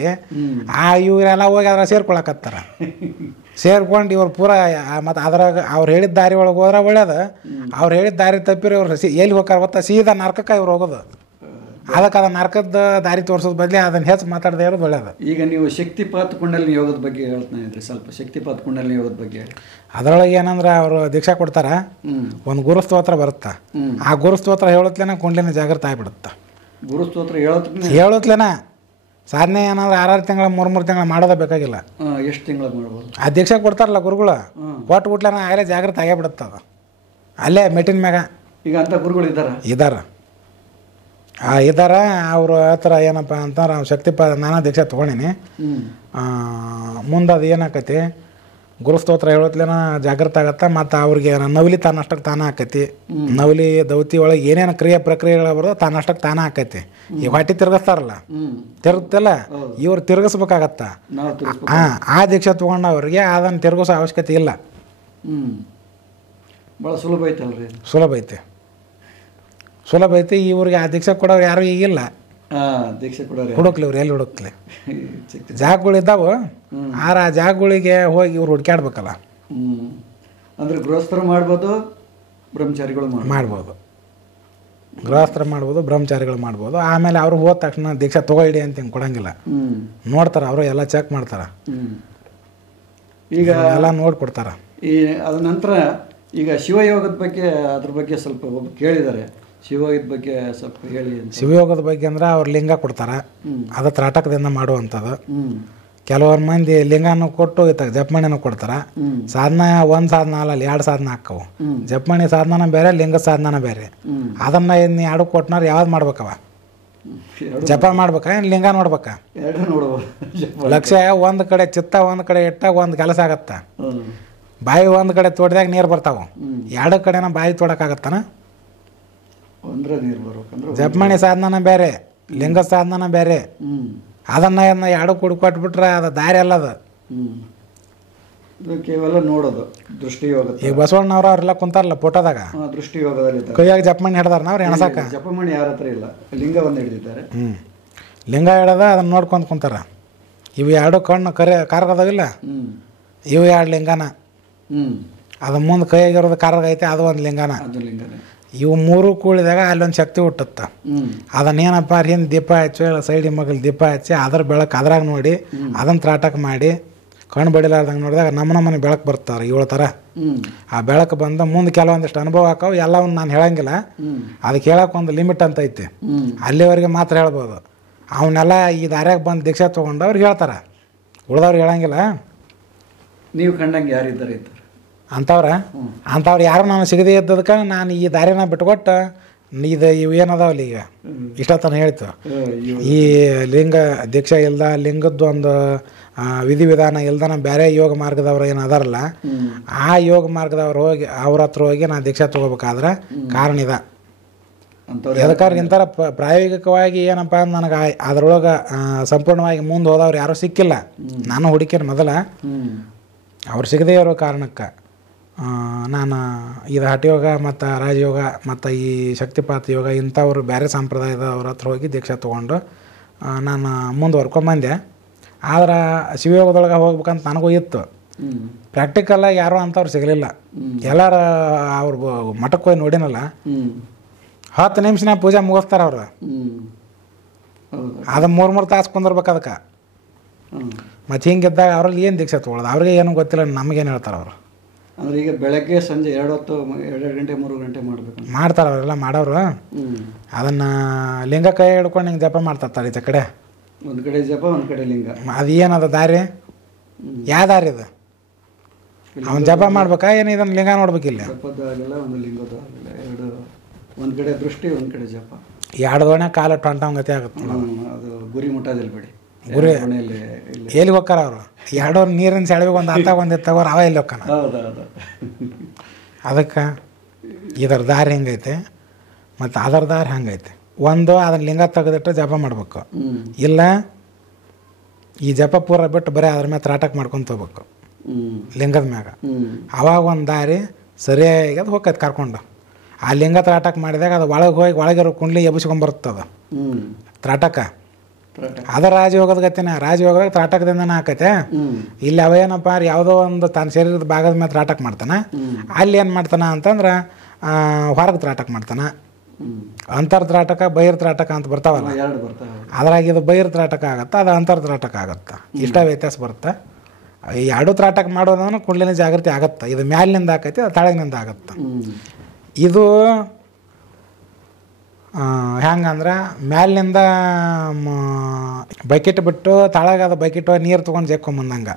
ಇವರೆಲ್ಲ ಹೋಗಿ ಅದ್ರ ಸೇರ್ಕೊಳಕತ್ತಾರ. ಸೇರ್ಕೊಂಡು ಇವ್ರು ಪೂರ ಮತ್ತು ಅದ್ರಾಗ ಅವ್ರು ಹೇಳಿದ ದಾರಿ ಒಳಗೆ ಹೋದ್ರೆ ಒಳ್ಳೇದು. ಅವ್ರು ಹೇಳಿದ ದಾರಿ ತಪ್ಪಿರೋ ಇವ್ರು ಎಲ್ಲಿ ಹೋಗಾರ ಗೊತ್ತಾ? ಸೀದಾ ನರ್ಕಕ್ಕೆ ಇವ್ರು ಹೋಗೋದು. ಅದಕ್ಕೆ ಅದನ್ನು ನರ್ಕದ ದಾರಿ ತೋರಿಸೋದು ಬದಲಿ ಅದನ್ನು ಹೆಚ್ಚು ಮಾತಾಡದೇ ಇರೋದು ಒಳ್ಳೇದು. ಈಗ ನೀವು ಶಕ್ತಿಪಾತ ಕುಂಡಲಿನಿ ಯೋಗದ ಬಗ್ಗೆ ಹೇಳ್ತಾ ಇದ್ರಿ, ಸ್ವಲ್ಪ ಶಕ್ತಿಪಾತ ಕುಂಡಲಿನಿ ಯೋಗದ ಬಗ್ಗೆ. ಅದರೊಳಗೆ ಏನಂದ್ರೆ ಅವರು ದೀಕ್ಷಾ ಕೊಡ್ತಾರ, ಒಂದು ಗುರುಸ್ತೋತ್ರ ಬರುತ್ತಾ. ಆ ಗುರುಸ್ತೋತ್ರ ಹೇಳತ್ಲೇನ ಕುಂಡಲಿನಿ ಜಾಗೃತ ಆಗಿಬಿಡುತ್ತೆ. ಗುರುಸ್ತೋತ್ರ ಹೇಳತ್ಲೇನ ಸಾಧನೆ ಏನಂದ್ರೆ 6 ತಿಂಗಳ 3 ತಿಂಗಳ ಮಾಡೋದೇ ಬೇಕಾಗಿಲ್ಲ. ಎಷ್ಟು ತಿಂಗಳ ಮಾಡ್ಬೋದು? ಆ ದೀಕ್ಷಾ ಕೊಡ್ತಾರಲ್ಲ ಗುರುಗಳು, ಕೊಟ್ಟು ಬಿಟ್ಲೇನ ಆಗಲೇ ಜಾಗೃತ ಆಗೇ ಬಿಡುತ್ತೆ. ಅದು ಅಲ್ಲೇ ಮೆಟ್ಟಿನ ಮ್ಯಾಗ. ಈಗ ಅಂಥ ಗುರುಗಳು ಇದ್ದಾರ ಅವ್ರ ಹತ್ರ ಏನಪ್ಪ ಅಂತಂದ್ರೆ ಅವ್ನು ಶಕ್ತಿಪಾತ ನಾನಾ ದೀಕ್ಷಾ ತೊಗೊಂಡಿನಿ. ಮುಂದೆ ಅದು ಏನಾಕತಿ ಗುರುಸ್ತೋತ್ರ ಹೇಳತ್ಲೇನ ಜಾಗೃತ ಆಗತ್ತೆ. ಮತ್ತು ಅವ್ರಿಗೆ ನವಲಿ ತಾನಷ್ಟಕ್ಕೆ ತಾನೇ ಆಕೈತಿ. ನವಲಿ ದೌತಿ ಒಳಗೆ ಏನೇನು ಪ್ರಕ್ರಿಯೆಗಳು ಬರೋದು ತಾನಷ್ಟಕ್ಕೆ ತಾನೇ ಆಕೈತಿ. ಈ ಹೊಟ್ಟೆ ತಿರ್ಗಿಸ್ತಾರಲ್ಲ, ತಿರುಗುತ್ತಲ್ಲ, ಇವ್ರು ತಿರ್ಗಿಸ್ಬೇಕಾಗತ್ತ. ಆ ದೀಕ್ಷಾ ತೊಗೊಂಡವ್ರಿಗೆ ಅದನ್ನು ತಿರುಗಿಸೋ ಅವಶ್ಯಕತೆ ಇಲ್ಲ. ಭಾಳ ಸುಲಭ ಐತಲ್ರಿ? ಸುಲಭ ಐತಿ. ಇವ್ರಿಗೆ ಆ ದೀಕ್ಷಾ ಕೊಡೋರು ಯಾರು ಈಗಿಲ್ಲ. ದೀಕ್ಷೆ ಕೊಡೋರು ಹುಡುಕ್ಲಿ, ಇವ್ರು ಎಲ್ಲಿ ಹುಡುಕ್ಲಿ? ಜಾಗಗಳಿದ್ದಾವೆ. ಆ ಜಾಗಗಳಿಗೆ ಹೋಗಿ ಇವ್ರು ಹುಡ್ಕ್ಯಾಡ್ಬೇಕಲ್ಲ. ಅಂದ್ರೆ ಗೃಹಸ್ಥರು ಮಾಡ್ಬೋದು, ಬ್ರಹ್ಮಚಾರಿಗಳು ಮಾಡ್ಬೋದು. ಗೃಹಸ್ಥರು ಮಾಡ್ಬೋದು, ಬ್ರಹ್ಮಚಾರಿಗಳು ಮಾಡ್ಬೋದು. ಆಮೇಲೆ ಅವರು ಹೋದ ತಕ್ಷಣ ದೀಕ್ಷಾ ತಗೊಳ್ಳಿ ಅಂತ ಹಿಂಗೆ ಕೊಡಂಗಿಲ್ಲ, ನೋಡ್ತಾರೆ ಅವರು, ಎಲ್ಲ ಚೆಕ್ ಮಾಡ್ತಾರೆ, ಈಗ ಎಲ್ಲ ನೋಡ್ಕೊಡ್ತಾರೆ. ಈ ಅದ ನಂತರ ಈಗ ಶಿವಯೋಗದ ಬಗ್ಗೆ ಅದ್ರ ಬಗ್ಗೆ ಸ್ವಲ್ಪ ಕೇಳಿದ್ದಾರೆ, ಶಿವಯೋಗದ ಬಗ್ಗೆ ಸ್ವಲ್ಪ ಹೇಳಿ ಅಂತ. ಶಿವಯೋಗದ ಬಗ್ಗೆ ಅಂದ್ರೆ ಅವ್ರು ಲಿಂಗ ಕೊಡ್ತಾರೆ, ಅದು ತ್ರಾಟಕದಿಂದ ಮಾಡುವಂಥದ್ದು. ಕೆಲವರು ಮಂದಿ ಲಿಂಗನೂ ಕೊಟ್ಟು ಇತ್ತ ಜಪಮಣಿನೂ ಕೊಡ್ತಾರೆ. ಸಾಧನ ಒಂದು ಸಾಧನ ಅಲ್ಲ, 2 ಸಾಧನ ಹಾಕವು. ಜಪಮಣಿ ಸಾಧನ ಬೇರೆ, ಲಿಂಗ ಸಾಧನ ಬೇರೆ. ಅದನ್ನ ಇನ್ನು 2 ಕೊಟ್ಟನಾರು ಯಾವ್ದು ಮಾಡ್ಬೇಕವ? ಜಪ ಮಾಡ್ಬೇಕಾ ಏನು ಲಿಂಗ ನೋಡ್ಬೇಕಾ? ಎರಡು ನೋಡ್ಬೋದು. ಲಕ್ಷ್ಯ ಒಂದು ಕಡೆ ಚಿತ್ತ ಒಂದು ಕಡೆ ಇಟ್ಟಾಗ ಒಂದು ಕೆಲಸ ಆಗತ್ತ. ಬಾಯಿ ಒಂದು ಕಡೆ ತೋಡಿದಾಗ ನೀರು ಬರ್ತಾವ, 2 ಕಡೆನ ಬಾಯಿ ತೋಡಕ್ಕಾಗತ್ತಾನ? ಅಂದ್ರೆ ನೀರು ಬರ್ಬೇಕಂದ್ರೆ ಜಪಮಣಿ ಸಾಧನ ಬೇರೆ, ಲಿಂಗ ಸಾಧನ ಬೇರೆ. ಅದನ್ನ 2 ಕೊಟ್ಬಿಟ್ರೆ ಅದು ದಾರಿ ಅಲ್ಲದ. ಕೇವಲ ನೋಡೋದು ದೃಷ್ಟಿಯೋಗ. ಈಗ ಬಸವಣ್ಣವ್ರು ಅವರೆಲ್ಲ ಕುಂತಾರಲ್ಲ ಫೋಟೋದಾಗ, ದೃಷ್ಟಿಯೋಗದಲ್ಲಿ ಕೈಯಾಗ ಜಪಮಣಿ ಹಿಡ್ದಾರ ಅವ್ರು ಎಣಸಾಕ. ಜಪಮಣಿ ಯಾರ ಹತ್ರ ಇಲ್ಲ, ಲಿಂಗವನ್ನು ಹಿಡಿದಿದ್ದಾರೆ. ಲಿಂಗ ಹಿಡದ ಅದನ್ನ ನೋಡ್ಕೊಂತ ಕುಂತಾರ. ಇವು 2 ಕಣ್ಣು ಕಾರ್ಗದಾವಿಲ್ಲ, ಇವು 2 ಲಿಂಗನ. ಅದು ಮುಂದೆ ಕೈಯಾಗಿರೋದು ಕಾರ್ಗ ಐತೆ, ಅದು ಒಂದು ಲಿಂಗನ. ಇವು 3 ಕೂಡಿದಾಗ ಅಲ್ಲೊಂದು ಶಕ್ತಿ ಹುಟ್ಟುತ್ತ. ಅದನ್ನೇನಪ್ಪ ಹಿಂದೆ ದೀಪ ಹಚ್ಚಿ, ಸೈಡಿ ಮಗಲ್ ದೀಪ ಹಚ್ಚಿ, ಅದ್ರ ಬೆಳಕು ಅದ್ರಾಗ ನೋಡಿ ಅದನ್ನ ತ್ರಾಟಕ ಮಾಡಿ ಕಣ್ಣು ಬಡಿಲಾರ್ದಂಗೆ ನೋಡಿದಾಗ ನಮ್ಮನೆ ಬೆಳಕು ಬರ್ತಾರೆ 7 ಥರ. ಆ ಬೆಳಕು ಬಂದ ಮುಂದೆ ಕೆಲವೊಂದಿಷ್ಟು ಅನುಭವ ಹಾಕವು, ಎಲ್ಲವನ್ನ ನಾನು ಹೇಳಂಗಿಲ್ಲ. ಅದಕ್ಕೆ ಹೇಳಕ್ಕೆ ಒಂದು ಲಿಮಿಟ್ ಅಂತ ಐತಿ, ಅಲ್ಲಿವರೆಗೆ ಮಾತ್ರ ಹೇಳ್ಬೋದು. ಅವನ್ನೆಲ್ಲ ಈ ದಾರ್ಯಾಗ ಬಂದು ದೀಕ್ಷಾ ತೊಗೊಂಡು ಅವ್ರಿಗೆ ಹೇಳ್ತಾರೆ, ಉಳ್ದವ್ರು ಹೇಳಂಗಿಲ್ಲ. ನೀವು ಕಂಡಂಗೆ ಯಾರಿದ್ದಾರೆ ಇದ್ದಾರೆ ಅಂಥವ್ರು ಯಾರು ನಾನು ಸಿಗದೇ ಇದ್ದದಕ್ಕೆ ನಾನು ಈ ದಾರಿನ ಬಿಟ್ಕೊಟ್ಟು ಇವು ಏನದಾವಲ್ಲ ಈಗ ಇಷ್ಟತನ ಹೇಳ್ತು. ಈ ಲಿಂಗ ದೀಕ್ಷಾ ಇಲ್ದ, ಲಿಂಗದ್ದು ಒಂದು ವಿಧಿವಿಧಾನ ಇಲ್ದನ ಬೇರೆ ಯೋಗ ಮಾರ್ಗದವ್ರು ಏನು ಅದಾರಲ್ಲ, ಆ ಯೋಗ ಮಾರ್ಗದವ್ರು ಹೋಗಿ ಅವ್ರ ಹತ್ರ ಹೋಗಿ ನಾನು ದೀಕ್ಷಾ ತೊಗೋಬೇಕಾದ್ರೆ ಕಾರಣ ಇದೆ. ಎದಕ್ಕಾದ್ರೆ ಇಂಥರ ಪ್ರಾಯೋಗಿಕವಾಗಿ ಏನಪ್ಪ ನನಗೆ ಅದ್ರೊಳಗೆ ಸಂಪೂರ್ಣವಾಗಿ ಮುಂದೆ ಹೋದವ್ರು ಯಾರೂ ಸಿಕ್ಕಿಲ್ಲ. ನಾನು ಹುಡುಕಿನ ಮೊದಲ ಅವ್ರು ಸಿಗದೇ ಇರೋ ಕಾರಣಕ್ಕೆ ನಾನು ಇದು ಹಠಯೋಗ ಮತ್ತು ರಾಜಯೋಗ ಮತ್ತು ಈ ಶಕ್ತಿಪಾತ ಯೋಗ ಇಂಥವ್ರು ಬೇರೆ ಸಂಪ್ರದಾಯದವ್ರ ಹತ್ರ ಹೋಗಿ ದೀಕ್ಷಾ ತೊಗೊಂಡು ನಾನು ಮುಂದುವರ್ಕೊಂಬಂದೆ. ಆದ್ರೆ ಶಿವಯೋಗದೊಳಗೆ ಹೋಗ್ಬೇಕಂತ ನನಗೂ ಇತ್ತು. ಪ್ರಾಕ್ಟಿಕಲಾಗಿ ಯಾರೂ ಅಂಥವ್ರು ಸಿಗಲಿಲ್ಲ. ಎಲ್ಲರೂ ಅವ್ರು ಮಠಕ್ಕೆ ಹೋಗಿ ನೋಡಿನಲ್ಲ, 10 ನಿಮಿಷನಾಗ ಪೂಜೆ ಮುಗಿಸ್ತಾರೆ ಅವ್ರು. ಅದು 3 ತಾಸು ಕುಂದಿರ್ಬೇಕು ಅದಕ್ಕೆ. ಮತ್ತು ಹಿಂಗಿದ್ದಾಗ ಅವ್ರಲ್ಲಿ ಏನು ದೀಕ್ಷೆ ತೊಗೊಳ್ಳೋದು? ಅವ್ರಿಗೆ ಏನೂ ಗೊತ್ತಿಲ್ಲ, ನಮಗೇನು ಹೇಳ್ತಾರೆ ಅವರು. ಅಂದ್ರೆ ಈಗ ಬೆಳಗ್ಗೆ ಸಂಜೆ 2 ಹೊತ್ತು 2 ಗಂಟೆ 3 ಗಂಟೆ ಮಾಡಬೇಕು ಮಾಡ್ತಾರೆ ಅವರೆಲ್ಲ ಮಾಡೋರು. ಅದನ್ನು ಲಿಂಗ ಕೈ ಹಿಡ್ಕೊಂಡು ಹಿಂಗೆ ಜಪ ಮಾಡ್ತಾರೆ ಈಚೆ ಕಡೆ. ಒಂದು ಕಡೆ ಜಪ, ಒಂದು ಕಡೆ ಲಿಂಗ. ಅದು ಏನದ ದಾರಿ? ಯಾವ ದಾರಿ ಇದು? ಅವನು ಜಪ ಮಾಡ್ಬೇಕಾ ಏನು ಇದನ್ನು ಲಿಂಗ ನೋಡ್ಬೇಕಿಲ್ಲ? ಜಪದ್ದು ಆಗಿಲ್ಲ, ಒಂದು ಲಿಂಗದ್ದು ಆಗಿಲ್ಲ. ಒಂದು ಕಡೆ ದೃಷ್ಟಿ, ಒಂದು ಕಡೆ ಜಪ. 2 ದೋಣೆ ಕಾಲ ಟೊಂಟಂಗತಿ ಆಗುತ್ತೆ. ಅದು ಗುರಿ ಮುಟ್ಟೋದಿಲ್ಲ ಬಿಡಿ. ಗುರಿ ಎಲ್ಲಿಗೆ ಹೋಗ್ತಾರ ಅವರು? 2 ನೀರಿನ ಸೆಳವಿಗೆ ಒಂದು ಹತ್ತಾಗ ಒಂದು ತಗೋರು ಅವ ಎಲ್ಲಿ ಹೋಗ್ತಾನ? ಅದಕ್ಕೆ ಇದರ ದಾರಿ ಹೆಂಗೈತೆ ಮತ್ತು ಅದರ ದಾರಿ ಹಂಗೈತೆ. ಒಂದು ಅದನ್ನ ಲಿಂಗ ತೆಗೆದಿಟ್ಟು ಜಪ ಮಾಡ್ಬೇಕು, ಇಲ್ಲ ಈ ಜಪ ಪೂರ ಬಿಟ್ಟು ಬರೀ ಅದ್ರ ಮೇಲೆ ತ್ರಾಟಕ ಮಾಡ್ಕೊಂತ ಹೋಗ್ಬೇಕು ಲಿಂಗದ ಮ್ಯಾಗ. ಅವಾಗ ಒಂದು ದಾರಿ ಸರಿಯಾಗಿ ಅದು ಹೋಗ್ತೈತೆ ಕರ್ಕೊಂಡು. ಆ ಲಿಂಗ ತ್ರಾಟಕ ಮಾಡಿದಾಗ ಅದು ಒಳಗೆ ಹೋಗಿ ಒಳಗಿರೋ ಕುಂಡ್ಲಿ ಎಬ್ಬಿಸ್ಕೊಂಬರ್ತದ ತ್ರಾಟಕ. ಅದ ರಾಜಯೋಗದ ಗತಿನ. ರಾಜಯೋಗದಾಗ ತ್ರಾಟಕದಿಂದನೇ ಆಕೈತೆ. ಇಲ್ಲಿ ಅವೇನಪ್ಪ ಯಾವುದೋ ಒಂದು ತನ್ನ ಶರೀರದ ಭಾಗದ ಮೇಲೆ ತ್ರಾಟಕ ಮಾಡ್ತಾನೆ. ಅಲ್ಲಿ ಏನು ಮಾಡ್ತಾನೆ ಅಂತಂದ್ರೆ ಹೊರಗೆ ತ್ರಾಟಕ ಮಾಡ್ತಾನೆ. ಅಂತರ್ ತ್ರಾಟಕ, ಬಹಿರ್ ತ್ರಾಟಕ ಅಂತ ಬರ್ತಾವಲ್ಲ, ಅದ್ರಾಗ ಇದು ಬಹಿರ್ ತ್ರಾಟಕ ಆಗತ್ತೆ, ಅದು ಅಂತರ್ ತ್ರಾಟಕ ಆಗತ್ತೆ. ಇಷ್ಟ ವ್ಯತ್ಯಾಸ ಬರುತ್ತೆ. ಈ 2 ತ್ರಾಟಕ ಮಾಡೋದನ್ನು ಕುಂಡ್ಲಿನ ಜಾಗೃತಿ ಆಗತ್ತೆ. ಇದು ಮ್ಯಾಲಿನಿಂದ ಆಕೈತಿ, ಅದು ತಳಗಿನಿಂದ ಆಗತ್ತೆ. ಇದು ಹೆಂಗಂದ್ರೆ ಮ್ಯಾಲಿನಿಂದ ಬಕೆಟ್ ಬಿಟ್ಟು ತಳಗದ ಬಕೆಟ್ ನೀರು ತೊಗೊಂಡು ಜಕ್ಕೊಂಬಂದಂಗೆ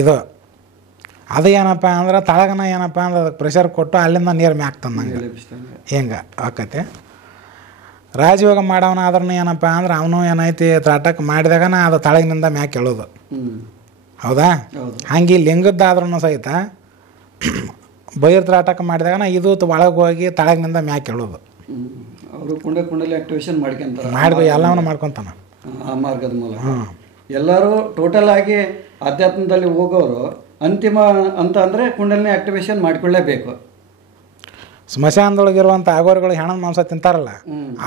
ಇದು. ಅದು ಏನಪ್ಪ ಅಂದ್ರೆ ತಳಗನ ಏನಪ್ಪ ಅಂದ್ರೆ ಅದಕ್ಕೆ ಪ್ರೆಷರ್ ಕೊಟ್ಟು ಅಲ್ಲಿಂದ ನೀರು ಮ್ಯಾಕ್ ತಂದಂಗೆ ಹೆಂಗೆ ಆಕೈತೆ. ರಾಜಯೋಗ ಮಾಡೋವನ ಆದ್ರೂ ಏನಪ್ಪ ಅಂದ್ರೆ ಅವನು ಏನೈತಿ ತ್ರಾಟಕ ಮಾಡಿದಾಗನ ಅದು ತಳಗಿನಿಂದ ಮ್ಯಾಕ್ ಎಳೋದು. ಹೌದಾ? ಹಂಗೆ ಲಿಂಗದ್ದಾದ್ರೂ ಸಹಿತ ಬೈರ್ ತ್ರಾಟಕ ಮಾಡಿದಾಗನ ಇದು ಒಳಗೆ ಹೋಗಿ ತಳಗಿನಿಂದ ಮ್ಯಾಕ್ ಎಳೋದು. ಅವರು ಕುಂಡಲಿ ಆಕ್ಟಿವೇಶನ್ ಮಾಡ್ಕೊಂತಾರೆ, ಮಾಡಿ ಎಲ್ಲವನ್ನ ಮಾಡ್ಕೊತಾನ ಆ ಮಾರ್ಗದ ಮೂಲಕ. ಎಲ್ಲರೂ ಟೋಟಲ್ ಆಗಿ ಅಧ್ಯಾತ್ಮದಲ್ಲಿ ಹೋಗೋರು ಅಂತಿಮ ಅಂತ ಅಂದರೆ ಕುಂಡಲಿನಿ ಆಕ್ಟಿವೇಶನ್ ಮಾಡ್ಕೊಳ್ಳೇಬೇಕು. ಸ್ಮಶಾನದೊಳಗಿರುವಂಥ ಆಗೋರುಗಳು ಹೆಣದ ಮಾಂಸ ತಿಂತಾರಲ್ಲ,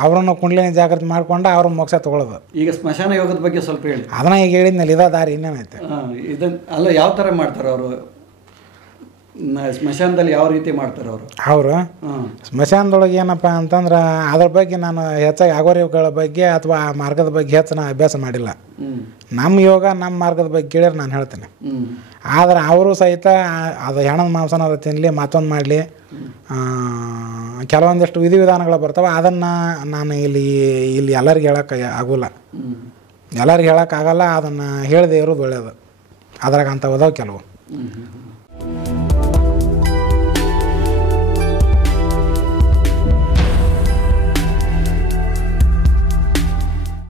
ಅವ್ರನ್ನ ಕುಂಡಲಿನಿ ಜಾಗೃತಿ ಮಾಡ್ಕೊಂಡು ಅವ್ರ ಮೋಕ್ಷ ತೊಗೊಳ್ಳೋದು. ಈಗ ಸ್ಮಶಾನ ಯೋಗದ ಬಗ್ಗೆ ಸ್ವಲ್ಪ ಹೇಳಿ. ಅದನ್ನ ಈಗ ಹೇಳಿದ್ನಲ್ಲಿ ಇದ ದಾರಿ ಇನ್ನೇನೈತೆ. ಇದನ್ನ ಅಲ್ಲ ಯಾವ ಥರ ಮಾಡ್ತಾರೆ ಅವರು? ಸ್ಮಶಾನದಲ್ಲಿ ಯಾವ ರೀತಿ ಮಾಡ್ತಾರೆ ಅವರು? ಅವರು ಸ್ಮಶಾನದೊಳಗೆ ಏನಪ್ಪ ಅಂತಂದ್ರೆ ಅದ್ರ ಬಗ್ಗೆ ನಾನು ಹೆಚ್ಚಾಗಿ ಅಗೋರಿಗಳ ಬಗ್ಗೆ ಅಥವಾ ಆ ಮಾರ್ಗದ ಬಗ್ಗೆ ಹೆಚ್ಚು ನಾನು ಅಭ್ಯಾಸ ಮಾಡಿಲ್ಲ. ನಮ್ಮ ಯೋಗ ನಮ್ಮ ಮಾರ್ಗದ ಬಗ್ಗೆ ಕೇಳಿದ್ರೆ ನಾನು ಹೇಳ್ತೇನೆ. ಆದರೆ ಅವರು ಸಹಿತ ಅದು ಹೆಣದ ಮಾಂಸನಾದ್ರು ತಿನ್ನಲಿ ಮತ್ತೊಂದು ಮಾಡಲಿ ಕೆಲವೊಂದಿಷ್ಟು ವಿಧಿವಿಧಾನಗಳು ಬರ್ತಾವೆ. ಅದನ್ನು ನಾನು ಇಲ್ಲಿ ಎಲ್ಲರಿಗೆ ಹೇಳೋಕ್ಕೆ ಆಗೋಲ್ಲ, ಎಲ್ಲರಿಗೆ ಹೇಳೋಕ್ಕಾಗಲ್ಲ. ಅದನ್ನು ಹೇಳದೆ ಇರೋದು ಒಳ್ಳೆಯದು. ಅದ್ರಾಗ ಅಂಥವು ಅದಾವೆ ಕೆಲವು.